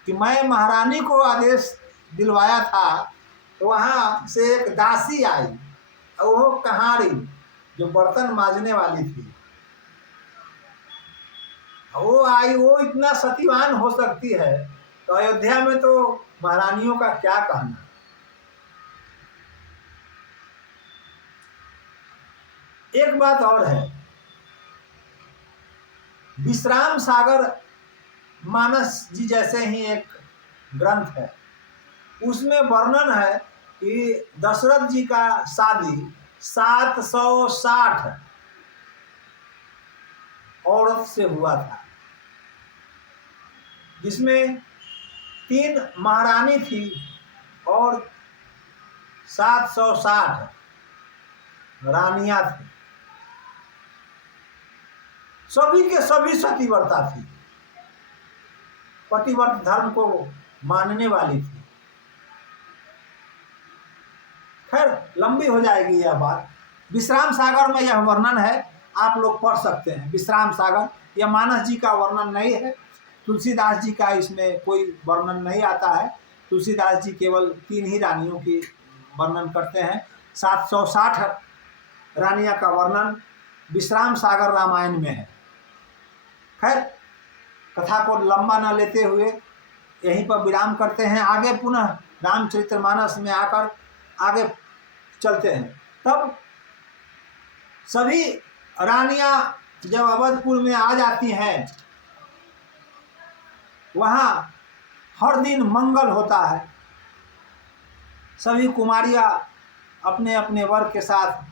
कि मैं महारानी को आदेश दिलवाया था, तो वहाँ से एक दासी आई और वो कहारी जो बर्तन मांजने वाली थी, वो आई, वो इतना सतीवान हो सकती है, तो अयोध्या में तो महारानियों का क्या कहना। एक बात और है, विश्राम सागर मानस जी जैसे ही एक ग्रंथ है, उसमें वर्णन है कि दशरथ जी का शादी 760 औरत से हुआ था, जिसमें 3 महारानी थी और 760 रानियां थी। सभी के सभी सतीव्रता थी, पतिव्रत धर्म को मानने वाली थी। खैर लंबी हो जाएगी यह बात। विश्राम सागर में यह वर्णन है, आप लोग पढ़ सकते हैं। विश्राम सागर, यह मानस जी का वर्णन नहीं है, तुलसीदास जी का इसमें कोई वर्णन नहीं आता है। तुलसीदास जी केवल 3 ही रानियों की वर्णन करते हैं। 760 रानियां का वर्णन विश्राम सागर रामायण में है। खैर कथा को लंबा न लेते हुए यहीं पर विराम करते हैं। आगे पुनः रामचरितमानस में आकर आगे चलते हैं। तब सभी रानियां जब अवधपुर में आ जाती हैं, वहाँ हर दिन मंगल होता है। सभी कुमारियाँ अपने अपने वर के साथ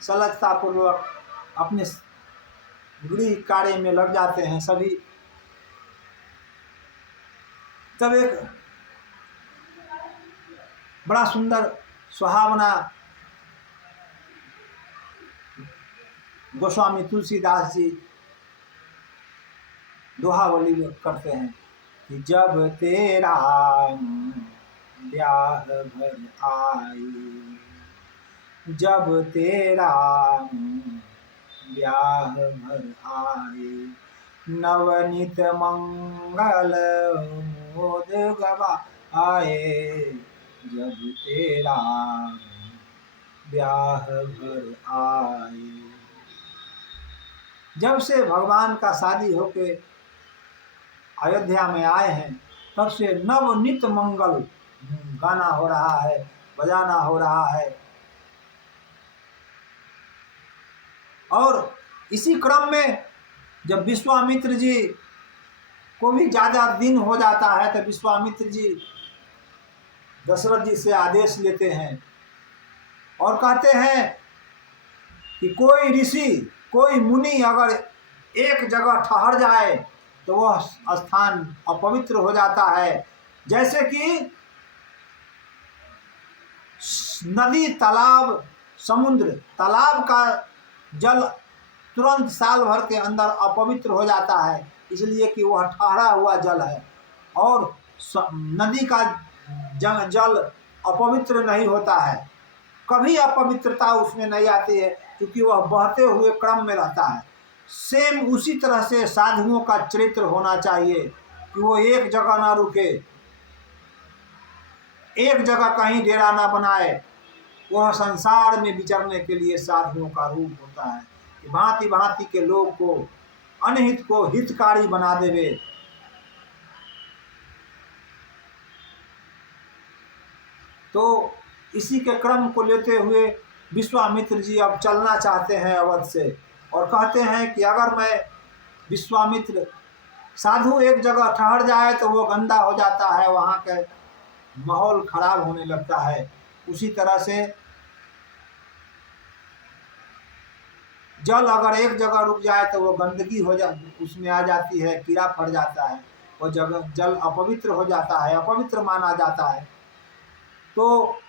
सलजतापूर्वक अपने गृह कार्य में लग जाते हैं सभी। तब एक बड़ा सुंदर सुहावना गोस्वामी तुलसीदास जी दोहावली करते हैं कि जब तेरा ब्याह भर आई, जब तेरा ब्याह भर आए, नवनीत मंगल मोद गवा आए, जब तेरा ब्याह भर आए। जब से भगवान का शादी होके अयोध्या में आए हैं, तब से नवनीत मंगल गाना हो रहा है, बजाना हो रहा है। और इसी क्रम में जब विश्वामित्र जी को भी ज़्यादा दिन हो जाता है, तो विश्वामित्र जी दशरथ जी से आदेश लेते हैं और कहते हैं कि कोई ऋषि, कोई मुनि अगर एक जगह ठहर जाए तो वह स्थान अपवित्र हो जाता है। जैसे कि नदी, तालाब, समुद्र, तालाब का जल तुरंत साल भर के अंदर अपवित्र हो जाता है, इसलिए कि वह ठहरा हुआ जल है। और नदी का जल अपवित्र नहीं होता है, कभी अपवित्रता उसमें नहीं आती है, क्योंकि वह बहते हुए क्रम में रहता है। सेम उसी तरह से साधुओं का चरित्र होना चाहिए कि वो एक जगह ना रुके, एक जगह कहीं डेरा ना बनाए। वह संसार में विचरने के लिए साधुओं का रूप होता है कि भांति भांति के लोग को, अनहित को हितकारी बना देवे। तो इसी के क्रम को लेते हुए विश्वामित्र जी अब चलना चाहते हैं अवध से, और कहते हैं कि अगर मैं विश्वामित्र साधु एक जगह ठहर जाए तो वो गंदा हो जाता है, वहाँ के माहौल खराब होने लगता है। उसी तरह से जल अगर एक जगह रुक जाए तो वो गंदगी हो उसमें आ जाती है, कीड़ा पड़ जाता है, वो जगह जल अपवित्र हो जाता है, अपवित्र माना जाता है। तो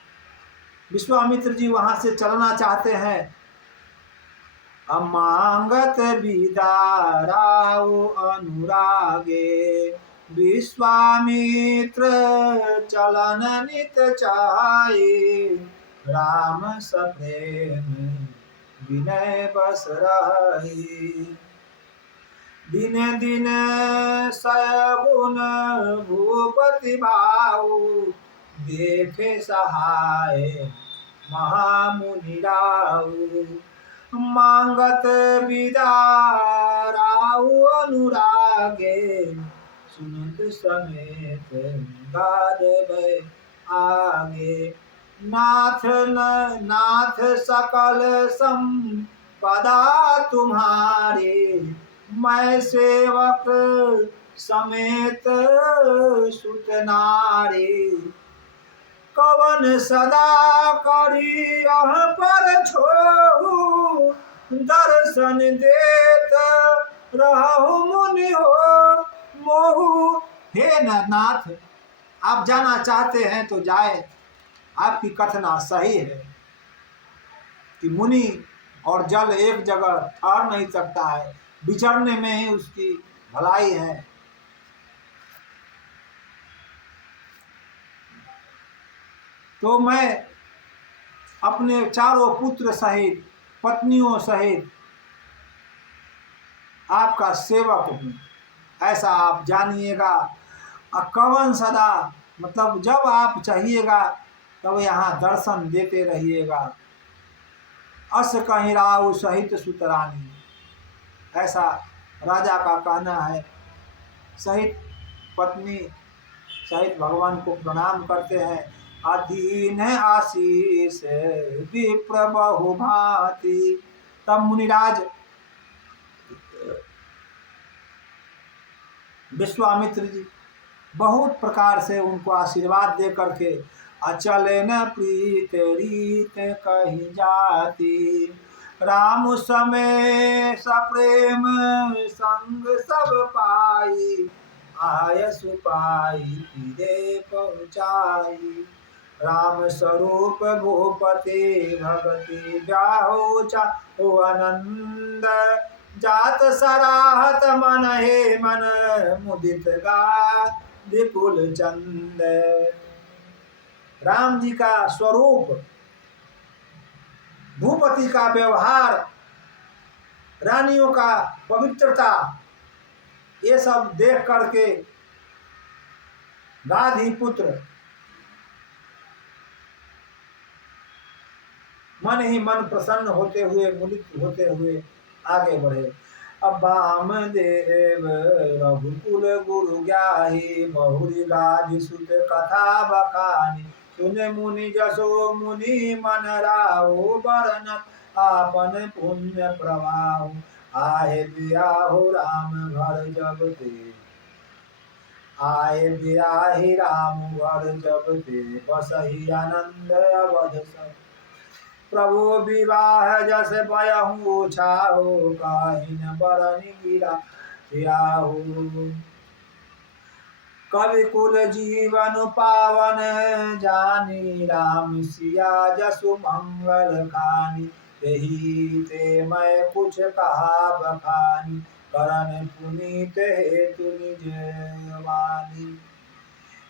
विश्वामित्र जी वहां से चलना चाहते हैं। अमांगत विदाराउ अनुरागे, विश्वामित्र चलन नित चाहे, राम सप्रेम विनय बस रही। दिन दिन सयगुण भूपति भाऊ, देखे सहाय महामुनि राऊ। मांगत विदाराऊ अनुरागे, सुनत समेत गादे आगे। नाथ नाथ सकल संपदा तुम्हारे, मैं सेवक समेत सुत नारी। कवन सदा करी यह पर छोहू, दर्शन देत रहु मुनि हो मोहू। हे नाथ, आप जाना चाहते हैं तो जाए, आपकी कथना सही है कि मुनि और जल एक जगह ठहर नहीं सकता है, विचरने में ही उसकी भलाई है। तो मैं अपने चारों पुत्र सहित, पत्नियों सहित आपका सेवक हूँ, ऐसा आप जानिएगा। कवन सदा मतलब जब आप चाहिएगा तब यहाँ दर्शन देते रहिएगा। अस कहीं राहु सहित सुतरानी, ऐसा राजा का कहना है। सहित पत्नी सहित भगवान को प्रणाम करते हैं। अधीन आशीष विप्र बहुभांति। तब मुनिराज विश्वामित्र जी बहुत प्रकार से उनको आशीर्वाद दे करके, अचल न प्रीत रीत कही जाती, राम समय सप्रेम संग सब पाई, आय सुपाई तीरे पहुँचाई। राम स्वरूप भूपति भगति जाहो चाहो आनंद, जात सराहत मन हे मन मुदित गा विपुल चंद। राम जी का स्वरूप, भूपति का व्यवहार, रानियों का पवित्रता, ये सब देख करके गाधी पुत्र मन ही मन प्रसन्न होते हुए, मुदित होते हुए आगे बढ़े। अब वामदेव रघुकुल गुरु ग्याही, बहुरी गाधी सुत कथा बखानी, सुन मुनि जसो मुनि मन राहु, बरनत आपन पुण्य प्रवाहु, आए बियाहु राम घर जब ते, आए बियाही राम घर जब ते, बसही आनंद अवध सब। प्रभु विवाह जस बयहु छाहो, काहिन बरन गिरा, तिराहु। कवि कुल जीवन पावन जानी, राम सिया जसु मंगल खानी। यही ते मैं कुछ कहा बखानी, करन पुनीत हेतु निज वाणी।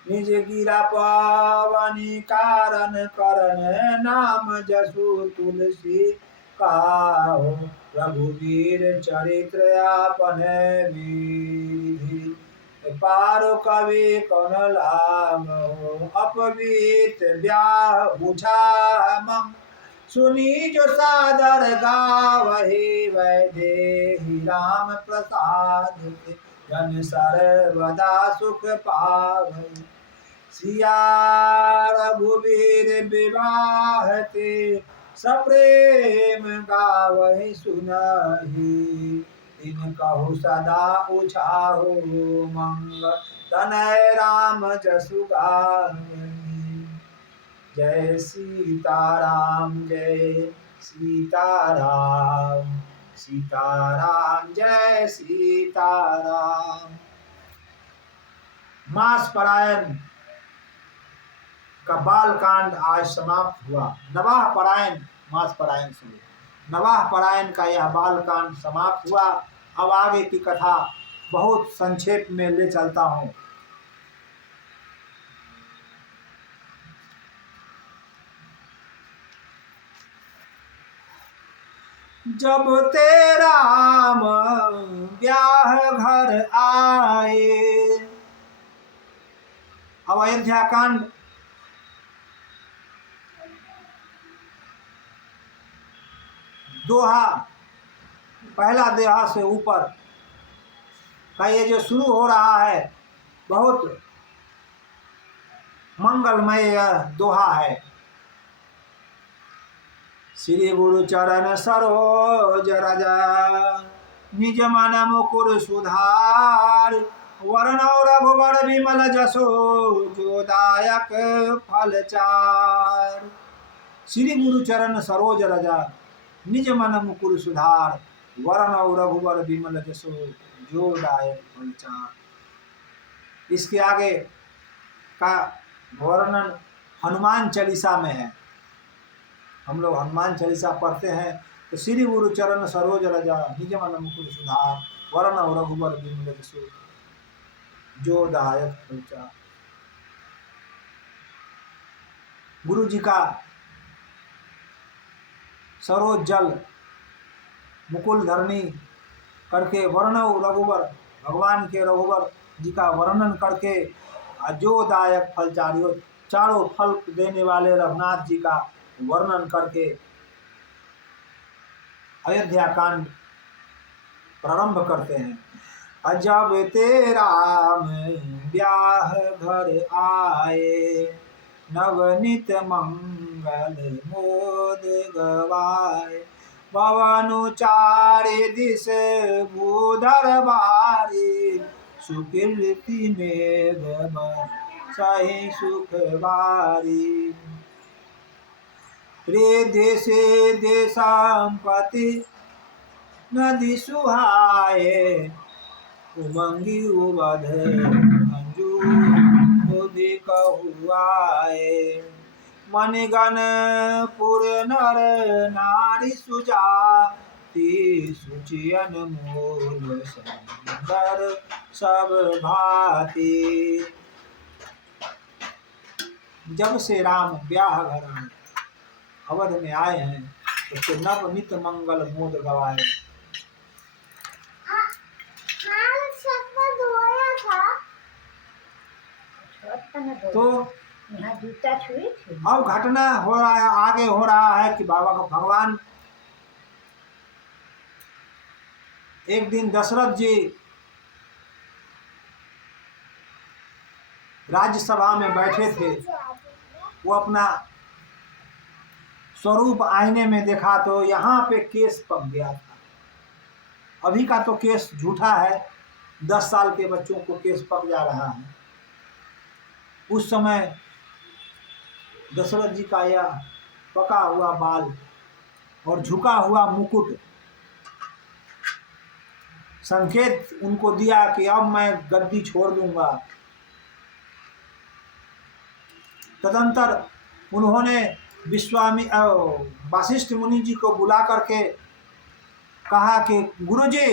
निज गिरा पावनी कारण करन, नाम जसु तुलसी काहू। रघुवीर चरित्र आपन विधि, पारो कवि कौन लामो। अपवीत ब्याह बुझामं, सुनी जो सादर गावहि। वैदेही राम प्रसाद के, जन सर्वदा सुख पावहि। सिया रघुवीर विवाह ते, सप्रेम गावहि सुनहि। इन कहु सदा उछाहु मंगल, तनय राम जसु गावहि। जय सीताराम जय सीताराम, सीताराम जय सीताराम। मास परायण का बाल कांड आज समाप्त हुआ। नवाह परायण, मास परायण से नवाह परायण का यह बाल कांड समाप्त हुआ। अब आगे की कथा बहुत संक्षेप में ले चलता हूँ। जब ते राम ब्याह घर आए, अब अयोध्या कांड दोहा, पहला दोहा से ऊपर का ये जो शुरू हो रहा है, बहुत मंगलमय यह दोहा है। श्री गुरु चरण सरोज रज, निज मन मुकुर सुधार। वरनौ रघुवर विमल जसो, जो दायक फल चार। श्री गुरु चरण सरोज रज, निज मन मुकुर सुधार। वरनौ रघुवर विमल जसो, जो दायक फल चार। इसके आगे का वर्णन हनुमान चालीसा में है। हम लोग हनुमान चालीसा पढ़ते हैं तो श्री गुरु चरण सरोज रज, निज मन मुकुर सुधार। वरनौ रघुवर विमल जसो, जो दायक फल चार। गुरु जी का सरोज जल मुकुल धरणी करके, वर्णौ रघुवर, भगवान के रघुवर जी का वर्णन करके, जो दायक फल चार, चारों फल देने वाले रघुनाथ जी का वर्णन करके अयोध्या कांड प्रारंभ करते हैं। जब ते राम ब्याह घर आए, नवनीत मंगल मोद गवाए। पवनु चारि दिस भूधर बारी, सुकीर्ति मेघ सही सुख बारी। रिद्धि सिद्धि संपत्ति नदी सुहाए, उमंगी उबध अंजू बुद्धि कहुआए। मणिगण पुर नर नारी सुजाति, सुचि अनमोल सुंदर सब भांति। जब से राम ब्याह घर आए, अवध में आए हैं, उसके नव नित मंगल मोद गवाए। तो अब घटना हो रहा है, आगे हो रहा है कि बाबा का भगवान एक दिन दशरथ जी राज्यसभा में बैठे थे। वो अपना स्वरूप आईने में देखा तो यहाँ पे केस पक गया था। अभी का तो केस झूठा है, 10 साल के बच्चों को केस पक जा रहा है। उस समय दशरथ जी का यह पका हुआ बाल और झुका हुआ मुकुट संकेत उनको दिया कि अब मैं गद्दी छोड़ दूंगा। तदंतर उन्होंने वासिष्ठ मुनि जी को बुला करके कहा कि गुरुजी,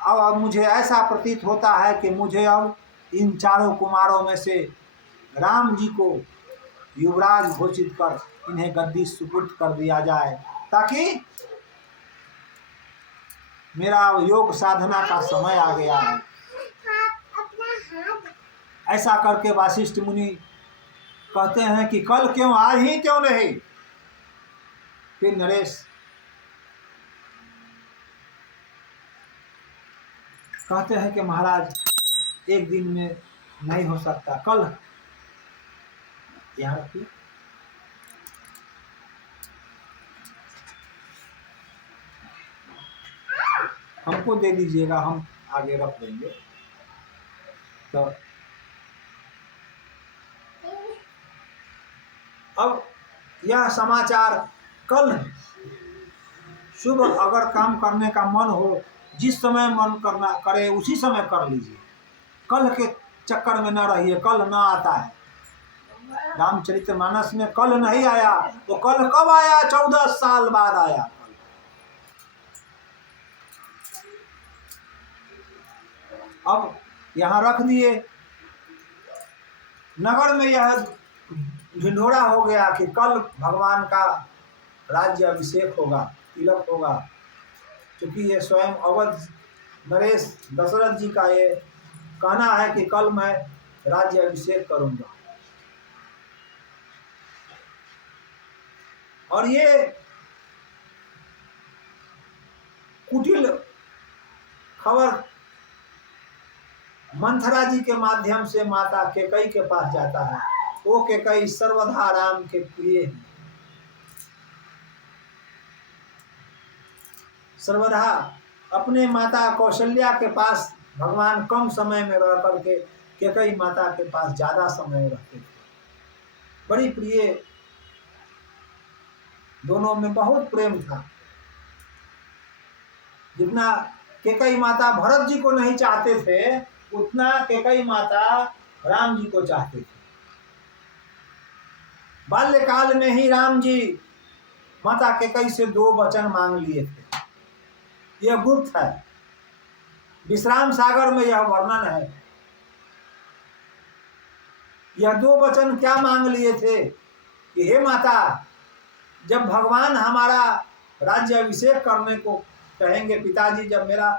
अब मुझे ऐसा प्रतीत होता है कि मुझे अब इन चारों कुमारों में से राम जी को युवराज घोषित कर इन्हें गद्दी सुपुर्द कर दिया जाए, ताकि मेरा योग साधना का समय आ गया है। ऐसा करके वासिष्ठ मुनि कहते हैं कि कल क्यों, आज ही क्यों नहीं। फिर नरेश कहते हैं कि महाराज एक दिन में नहीं हो सकता, कल। यहाँ रखिए। हमको दे दीजिएगा, हम आगे रख देंगे। तो अब यह समाचार कल शुभ, अगर काम करने का मन हो, जिस समय मन करना करे उसी समय कर लीजिए। कल के चक्कर में न रहिए, कल न आता है। रामचरितमानस में कल नहीं आया, तो कल कब आया? 14 साल बाद आया। अब यहाँ रख दिए। नगर में यह ढिंढोरा हो गया कि कल भगवान का राज्य अभिषेक होगा, तिलक होगा। क्योंकि ये स्वयं अवध नरेश दशरथ जी का ये कहना है कि कल मैं राज्य अभिषेक करूंगा। और ये कुटिल खबर मंथरा जी के माध्यम से माता कैकेयी के पास जाता है। वो कैकेयी सर्वथा राम के प्रिय हैं, सर्वथा अपने माता कौशल्या के पास भगवान कम समय में रह करके कैकेयी माता के पास ज्यादा समय रहते थे। बड़ी प्रिय, दोनों में बहुत प्रेम था। जितना कैकेयी माता भरत जी को नहीं चाहते थे, उतना कैकेयी माता राम जी को चाहते थे। बाल्यकाल में ही राम जी माता कैकेयी से 2 वचन मांग लिए थे। यह गुप्त है, विश्राम सागर में यह वर्णन है। यह 2 वचन क्या मांग लिए थे कि हे माता, जब भगवान हमारा राज्य अभिषेक करने को कहेंगे, पिताजी जब मेरा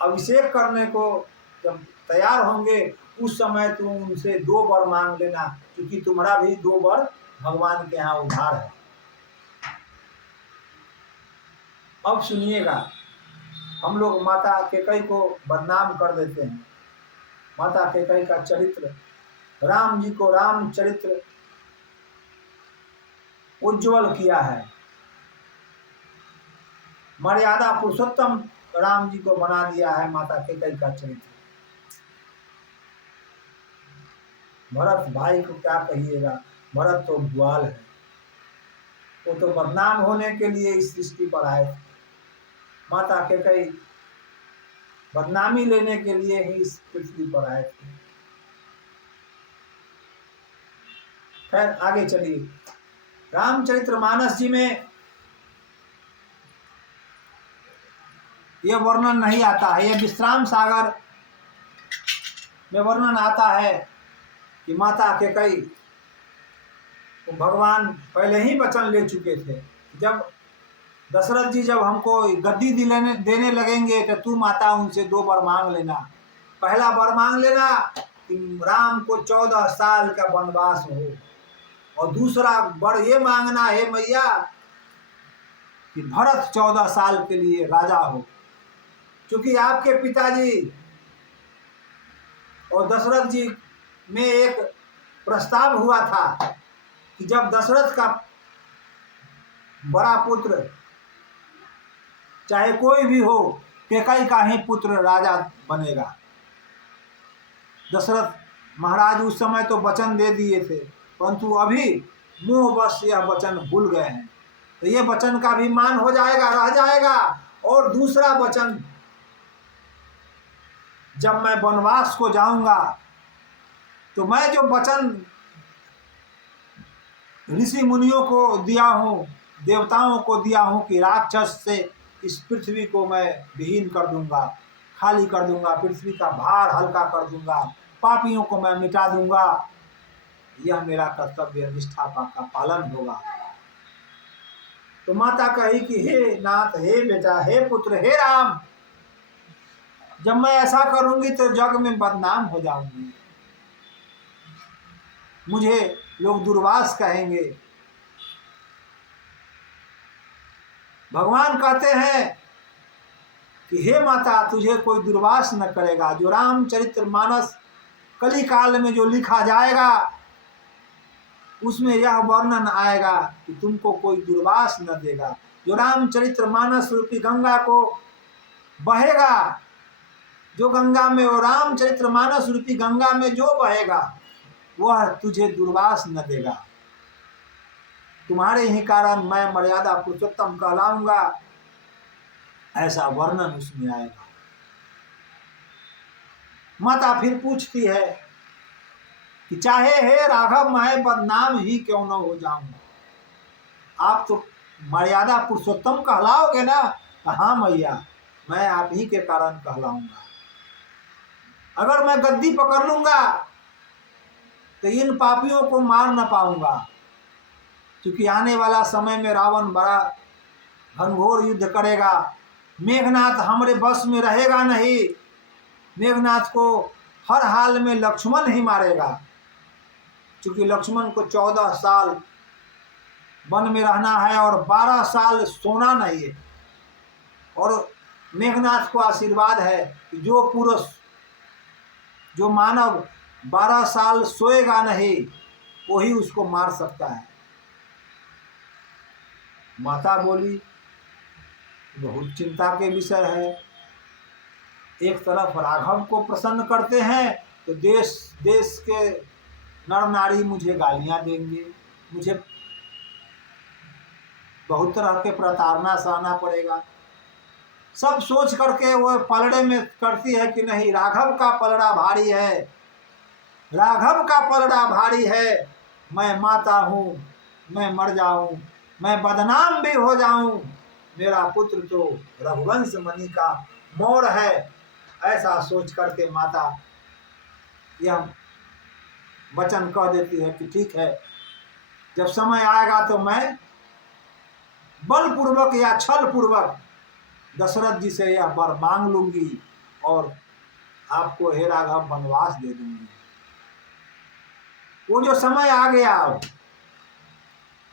अभिषेक करने को जब तैयार होंगे, उस समय तुम उनसे 2 वर मांग लेना, क्योंकि तुम्हारा भी 2 वर भगवान के यहाँ उधार है। अब सुनिएगा, हम लोग माता कैकेयी को बदनाम कर देते हैं। माता कैकेयी का चरित्र, राम जी को रामचरित्र उज्जवल किया है। मर्यादा पुरुषोत्तम राम जी को बना दिया है माता कैकेयी का चरित्र। भरत भाई को क्या कहिएगा, भरत तो ग्वाल है। वो तो बदनाम होने के लिए इस सृष्टि पर आए थे। माता कैकेयी बदनामी लेने के लिए ही इस पृथ्वी पर आए थे। खैर आगे चलिए। रामचरितमानस जी में यह वर्णन नहीं आता है। यह विश्राम सागर में वर्णन आता है कि माता कैकेयी को भगवान पहले ही वचन ले चुके थे। जब दशरथ जी जब हमको गद्दी देने लगेंगे, तो तू माता उनसे 2 वर मांग लेना। पहला वर मांग लेना कि राम को 14 साल का वनवास हो, और दूसरा वर ये मांगना, हे मैया, कि भरत 14 साल के लिए राजा हो। क्योंकि आपके पिताजी और दशरथ जी में एक प्रस्ताव हुआ था कि जब दशरथ का बड़ा पुत्र, चाहे कोई भी हो, कैकेयी का ही पुत्र राजा बनेगा। दशरथ महाराज उस समय तो वचन दे दिए थे, परंतु अभी मोहवश यह वचन भूल गए हैं। तो ये वचन का भी मान हो जाएगा, रह जाएगा, और दूसरा वचन, जब मैं वनवास को जाऊंगा तो मैं जो वचन ऋषि मुनियों को दिया हूँ, देवताओं को दिया हूँ कि राक्षस से इस पृथ्वी को मैं विहीन कर दूंगा, खाली कर दूंगा, पृथ्वी का भार हल्का कर दूंगा, पापियों को मैं मिटा दूंगा, यह मेरा कर्तव्य निष्ठा का पालन होगा। तो माता कही कि हे नाथ, हे बेटा, हे पुत्र, हे राम, जब मैं ऐसा करूंगी तो जग में बदनाम हो जाऊंगी, मुझे लोग दुर्वास कहेंगे। भगवान कहते हैं कि हे माता, तुझे कोई दुर्वास न करेगा। जो रामचरितमानस कली काल में जो लिखा जाएगा उसमें यह वर्णन आएगा कि तुमको कोई दुर्वास न देगा। जो रामचरितमानस रूपी गंगा को बहेगा, जो गंगा में, वो रामचरितमानस रूपी गंगा में जो बहेगा वह तुझे दुर्वास न देगा। तुम्हारे ही कारण मैं मर्यादा पुरुषोत्तम कहलाऊंगा, ऐसा वर्णन उसमें आएगा। माता फिर पूछती है कि चाहे हे राघव मैं बदनाम ही क्यों न हो जाऊं, आप तो मर्यादा पुरुषोत्तम कहलाओगे ना। हाँ मैया, मैं आप ही के कारण कहलाऊंगा। अगर मैं गद्दी पकड़ लूंगा तो इन पापियों को मार न पाऊंगा, क्योंकि आने वाला समय में रावण बड़ा घनघोर युद्ध करेगा। मेघनाथ हमारे बस में रहेगा नहीं, मेघनाथ को हर हाल में लक्ष्मण ही मारेगा, क्योंकि लक्ष्मण को 14 साल वन में रहना है और 12 साल सोना नहीं है। और मेघनाथ को आशीर्वाद है कि जो पुरुष, जो मानव 12 साल सोएगा नहीं, वही उसको मार सकता है। माता बोली, बहुत चिंता के विषय है। एक तरफ राघव को प्रसन्न करते हैं तो देश देश के नर नारी मुझे गालियां देंगे, मुझे बहुत तरह के प्रताड़ना सहना पड़ेगा। सब सोच करके वो पलड़े में करती है कि नहीं, राघव का पलड़ा भारी है, राघव का पलड़ा भारी है। मैं माता हूँ, मैं मर जाऊं, मैं बदनाम भी हो जाऊं, मेरा पुत्र तो रघुवंश मणि का मोर है। ऐसा सोच करके माता यह वचन कह देती है कि ठीक है, जब समय आएगा तो मैं बलपूर्वक या छल पूर्वक दशरथ जी से यह वर मांग लूंगी और आपको हे राघव वनवास दे दूंगी। वो जो समय आ गया,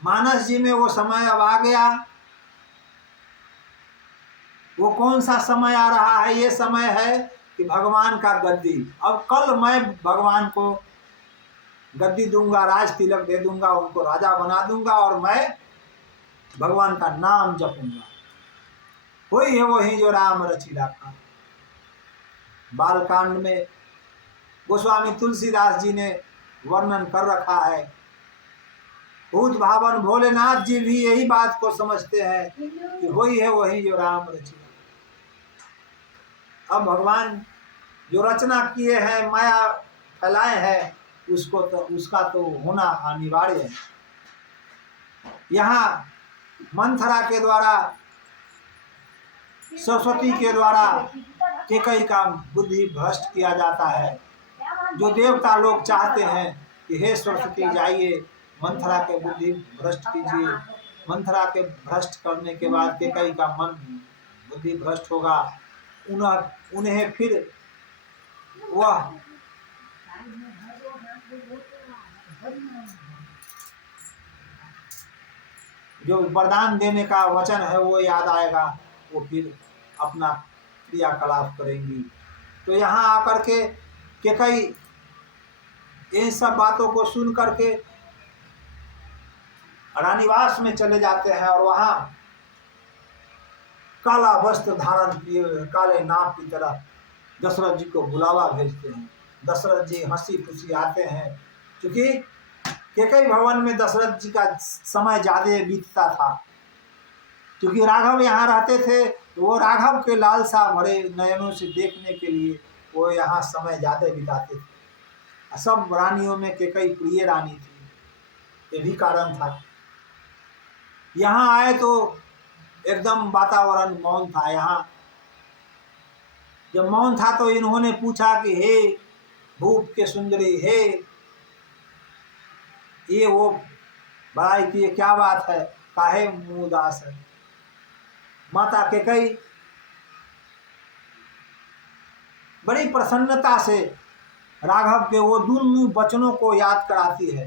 मानस जी में वो समय अब आ गया। वो कौन सा समय आ रहा है? ये समय है कि भगवान का गद्दी। अब कल मैं भगवान को गद्दी दूंगा, राज तिलक दे दूंगा, उनको राजा बना दूंगा और मैं भगवान का नाम जपूंगा। वही है वही जो राम रचीला था। बालकांड में गोस्वामी तुलसीदास जी ने वर्णन कर रखा है। भूत भावन भोलेनाथ जी भी यही बात को समझते हैं कि वही है वही जो राम रचीला। अब भगवान जो रचना किए हैं, माया फैलाए हैं, उसको तो उसका तो होना अनिवार्य है। यहाँ मंथरा के द्वारा, सरस्वती के द्वारा केकई का बुद्धि भ्रष्ट किया जाता है। जो देवता लोग चाहते हैं कि हे सरस्वती जाइए मंथरा के बुद्धि भ्रष्ट कीजिए, मंथरा के भ्रष्ट करने के बाद केकई का मन बुद्धि भ्रष्ट होगा, उन्हें फिर वह जो वरदान देने का वचन है वो याद आएगा, वो फिर अपना क्रियाकलाप करेंगी। तो यहाँ आकर के केकई इन सब बातों को सुन करके रानीवास में चले जाते हैं और वहाँ काला वस्त्र धारण किए काले नाग की तरह दशरथ जी को बुलावा भेजते हैं। दशरथ जी हंसी खुशी आते हैं, क्योंकि केकई भवन में दशरथ जी का समय ज्यादा बीतता था। क्योंकि राघव यहाँ रहते थे तो वो राघव के लालसा भरे नयनों से देखने के लिए वो यहाँ समय ज़्यादा बिताते थे। सब रानियों में कैकेयी प्रिय रानी थी, ये भी कारण था। यहाँ आए तो एकदम वातावरण मौन था। यहाँ जब मौन था तो इन्होंने पूछा कि हे भूप के सुंदरी, हे ये वो बड़ाई की, ये क्या बात है, काहे मुँह उदास है। माता कैकेयी बड़ी प्रसन्नता से राघव के वो दोनों वचनों को याद कराती है।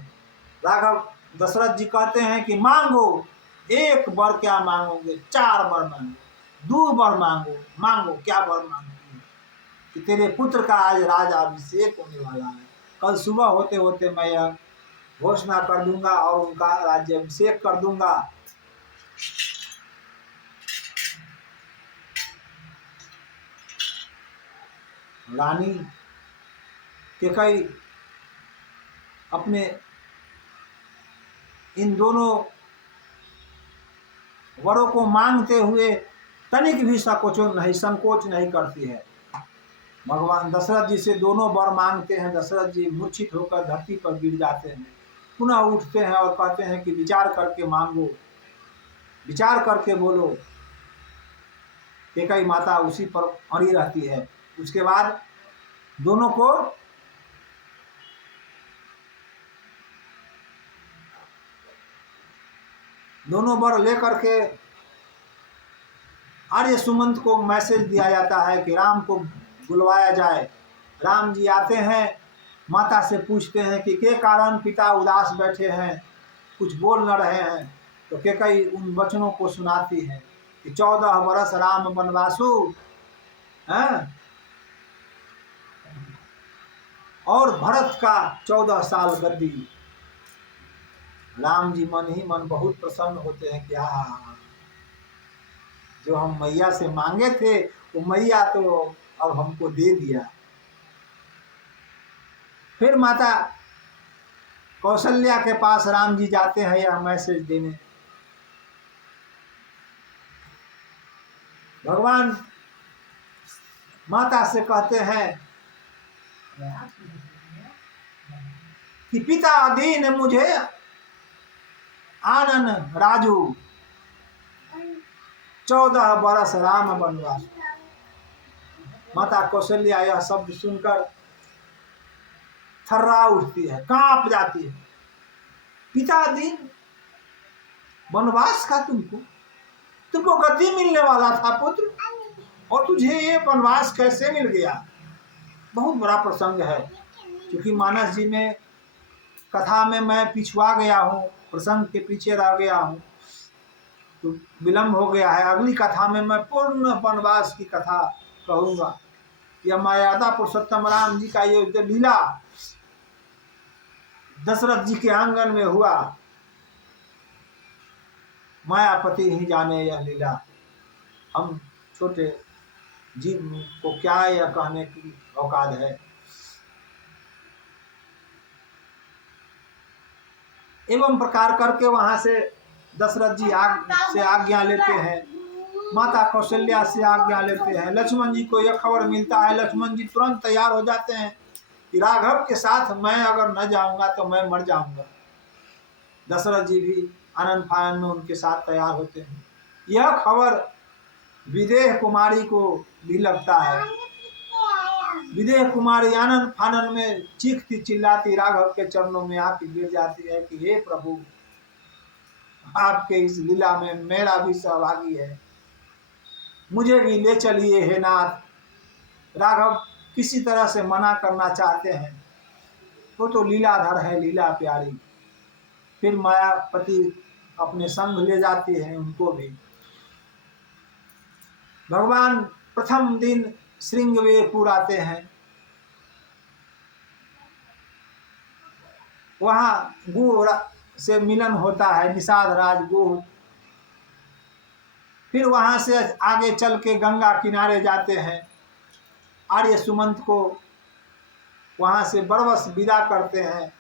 राघव दशरथ जी कहते हैं कि मांगो, एक वर क्या मांगोगे, 4 वर मांगो, 2 वर मांगो, मांगो क्या वर मांगती है कि तेरे पुत्र का आज राजाभिषेक होने वाला है। कल सुबह होते होते मैं यह घोषणा कर दूंगा और उनका राज्याभिषेक कर दूंगा। रानी कैकेयी अपने इन दोनों वरों को मांगते हुए तनिक भी संकोच नहीं करती है। भगवान दशरथ जी से दोनों वर मांगते हैं। दशरथ जी मूर्छित होकर धरती पर गिर जाते हैं, पुनः उठते हैं और कहते हैं कि विचार करके मांगो, विचार करके बोलो। कैकेयी माता उसी पर अड़ी रहती है। उसके बाद दोनों को दोनों वर लेकर के आर्य सुमंत को मैसेज दिया जाता है कि राम को बुलवाया जाए। राम जी आते हैं, माता से पूछते हैं कि के कारण पिता उदास बैठे हैं, कुछ बोल न रहे हैं। तो कैकेयी उन वचनों को सुनाती है कि 14 वर्ष राम वनवासु हैं और भरत का 14 साल गद्दी। राम जी मन ही मन बहुत प्रसन्न होते हैं कि हाँ, जो हम मैया से मांगे थे वो मैया तो अब हमको दे दिया। फिर माता कौशल्या के पास राम जी जाते हैं यह मैसेज देने। भगवान माता से कहते हैं कि पिता दीन मुझे आनन राजू, 14 वर्ष राम वनवास। माता कौशल्या यह शब्द सुनकर थर्रा उठती है, कांप जाती है। पिता दीन, वनवास का तुमको गद्दी मिलने वाला था पुत्र, और तुझे ये वनवास कैसे मिल गया। बहुत बड़ा प्रसंग है, क्योंकि मानस जी में कथा में मैं पिछुआ गया हूँ, प्रसंग के पीछे रह गया हूँ, तो विलम्ब हो गया है। अगली कथा में मैं पूर्ण वनवास की कथा कहूँगा। यह मर्यादा पुरुषोत्तम राम जी का ये जो लीला दशरथ जी के आंगन में हुआ, मायापति ही जाने यह लीला। हम छोटे जीव को क्या यह कहने की औकात है। एवं प्रकार करके वहां से दशरथ जी से आज्ञा लेते हैं, माता कौशल्या से आज्ञा लेते हैं। लक्ष्मण जी को यह खबर मिलता है, लक्ष्मण जी तुरंत तैयार हो जाते हैं कि राघव के साथ मैं अगर न जाऊंगा तो मैं मर जाऊंगा। दशरथ जी भी आनंद फानन में उनके साथ तैयार होते हैं। यह खबर विदेह कुमारी को भी लगता है। विदेह कुमारी आनंद फानन में चीखती चिल्लाती राघव के चरणों में आके गिर जाती है कि हे प्रभु, आपके इस लीला में मेरा भी सहभागी है, मुझे भी ले चलिए हे नाथ। राघव किसी तरह से मना करना चाहते हैं, वो तो लीलाधर है, लीला प्यारी। फिर मायापति अपने संग ले जाती है उनको भी। भगवान प्रथम दिन श्रृंगवेरपुर आते हैं, वहां गो से मिलन होता है, निषाद राज गो। फिर वहां से आगे चल के गंगा किनारे जाते हैं, आर्य सुमंत को वहां से बरबस विदा करते हैं।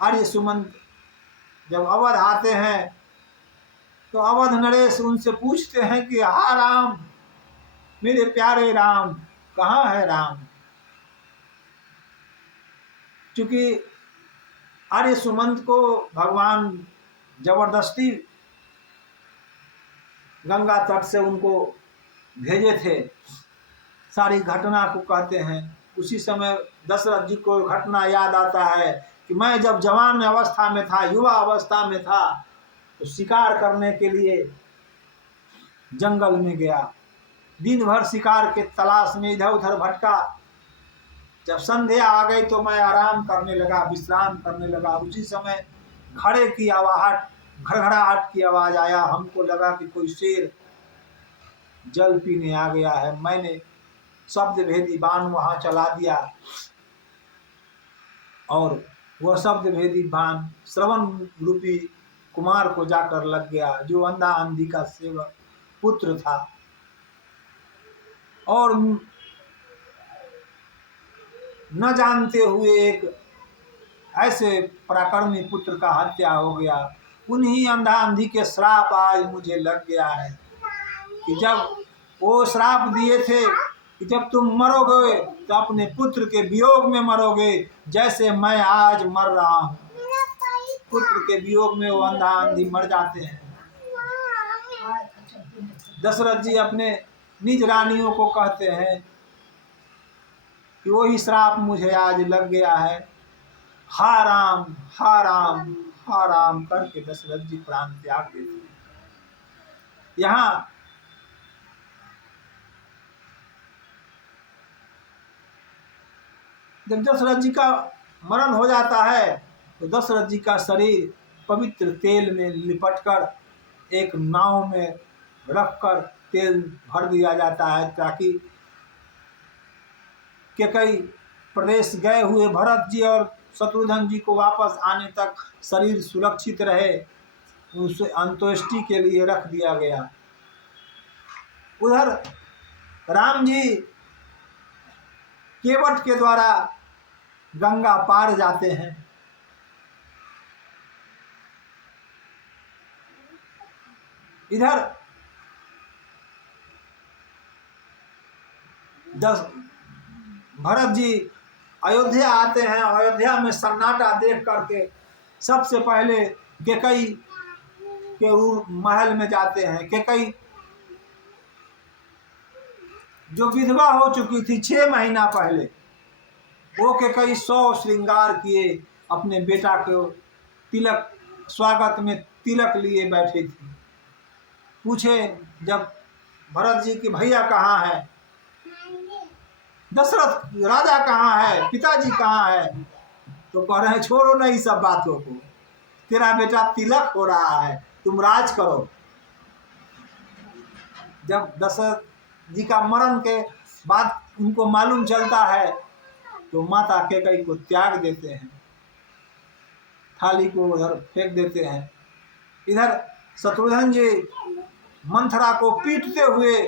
आर्य सुमंत जब अवध आते हैं तो अवध नरेश उनसे पूछते हैं कि हा राम, मेरे प्यारे राम, कहाँ है राम? क्योंकि आर्य सुमंत को भगवान जबरदस्ती गंगा तट से उनको भेजे थे। सारी घटना को कहते हैं। उसी समय दशरथ जी को घटना याद आता है कि मैं जब जवान अवस्था में था, युवा अवस्था में था, तो शिकार करने के लिए जंगल में गया। दिन भर शिकार के तलाश में इधर उधर भटका। जब संध्या आ गई तो मैं आराम करने लगा, विश्राम करने लगा। उसी समय घड़े की आवाहट, घड़घड़ाहट की आवाज आया। हमको लगा कि कोई शेर जल पीने आ गया है। मैंने शब्द भेदी बाण वहां चला दिया और वह शब्द भेदी बाण श्रवण रूपी कुमार को जाकर लग गया, जो अंधा आंधी का सेवक पुत्र था। और न जानते हुए एक ऐसे पराक्रमी पुत्र का हत्या हो गया। उन्हीं अंधा आंधी के श्राप आज मुझे लग गया है कि जब वो श्राप दिए थे कि जब तुम मरोगे तो अपने पुत्र के वियोग में मरोगे, जैसे मैं आज मर रहा हूँ। पुत्र के वियोग में वो अंधा आंधी मर जाते हैं। दशरथ जी अपने निज रानियों को कहते हैं कि वही श्राप मुझे आज लग गया है। हा राम, हा राम, हा राम करके दशरथ जी प्राण त्याग देते हैं। यहाँ जब दशरथ जी का मरण हो जाता है तो दशरथ जी का शरीर पवित्र तेल में लिपटकर एक नाव में रखकर तेल भर दिया जाता है, ताकि कैकेयी प्रदेश गए हुए भरत जी और शत्रुघ्न जी को वापस आने तक शरीर सुरक्षित रहे। उसे अंत्येष्टि के लिए रख दिया गया। उधर राम जी केवट के द्वारा गंगा पार जाते हैं। इधर भरत जी अयोध्या आते हैं। अयोध्या में सन्नाटा देख करके सबसे पहले कैकेयी के महल में जाते हैं। कैकेयी जो विधवा हो चुकी थी 6 महीना पहले, वो कैकेयी 100 श्रृंगार किए अपने बेटा को तिलक, स्वागत में तिलक लिए बैठे थी। पूछे जब भरत जी की भैया कहाँ है, दशरथ राजा कहाँ है, पिताजी कहाँ है, तो कह रहे हैं छोड़ो नहीं सब बातों को, तेरा बेटा तिलक हो रहा है, तुम राज करो। जब दशरथ जी का मरण के बाद उनको मालूम चलता है तो माता कैकेयी को त्याग देते हैं, थाली को उधर फेंक देते हैं। इधर शत्रुघ्न जी मंथरा को पीटते हुए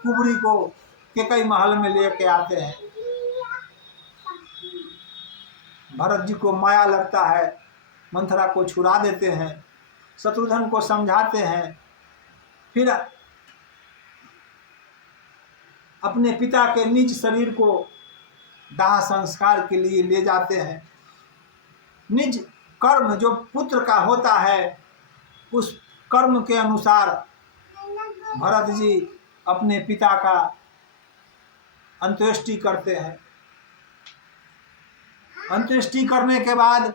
कुबरी को कैकेयी महल में लेके आते हैं। भरत जी को माया लगता है, मंथरा को छुड़ा देते हैं, शत्रुघ्न को समझाते हैं। फिर अपने पिता के निज शरीर को दाह संस्कार के लिए ले जाते हैं। निज कर्म जो पुत्र का होता है, उस कर्म के अनुसार भरत जी अपने पिता का अंत्येष्टि करते हैं। अंत्येष्टि करने के बाद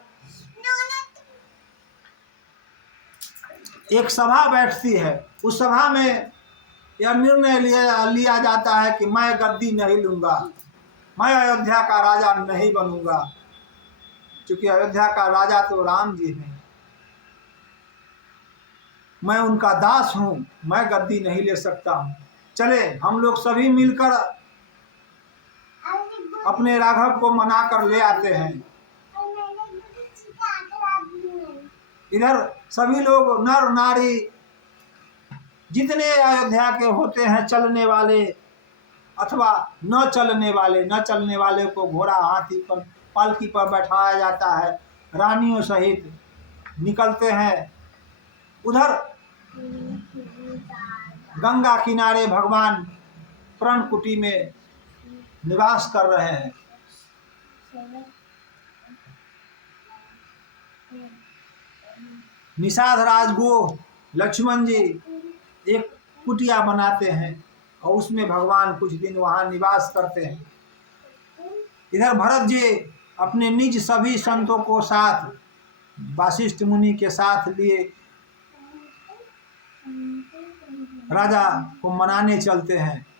एक सभा बैठती है। उस सभा में यह निर्णय लिया जाता है कि मैं गद्दी नहीं लूँगा, मैं अयोध्या का राजा नहीं बनूंगा, क्योंकि अयोध्या का राजा तो राम जी हैं, मैं उनका दास हूँ, मैं गद्दी नहीं ले सकता हूँ। चले हम लोग सभी मिलकर अपने राघव को मना कर ले आते हैं। इधर सभी लोग नर नारी जितने अयोध्या के होते हैं, चलने वाले अथवा न चलने वाले को घोड़ा हाथी पर पालकी पर बैठाया जाता है, रानियों सहित निकलते हैं। उधर गंगा किनारे भगवान पर्णकुटी में निवास कर रहे हैं। निषाद राजगो लक्ष्मण जी एक कुटिया बनाते हैं और उसमें भगवान कुछ दिन वहां निवास करते हैं। इधर भरत जी अपने निज सभी संतों को साथ वासिष्ठ मुनि के साथ लिए राजा को मनाने चलते हैं।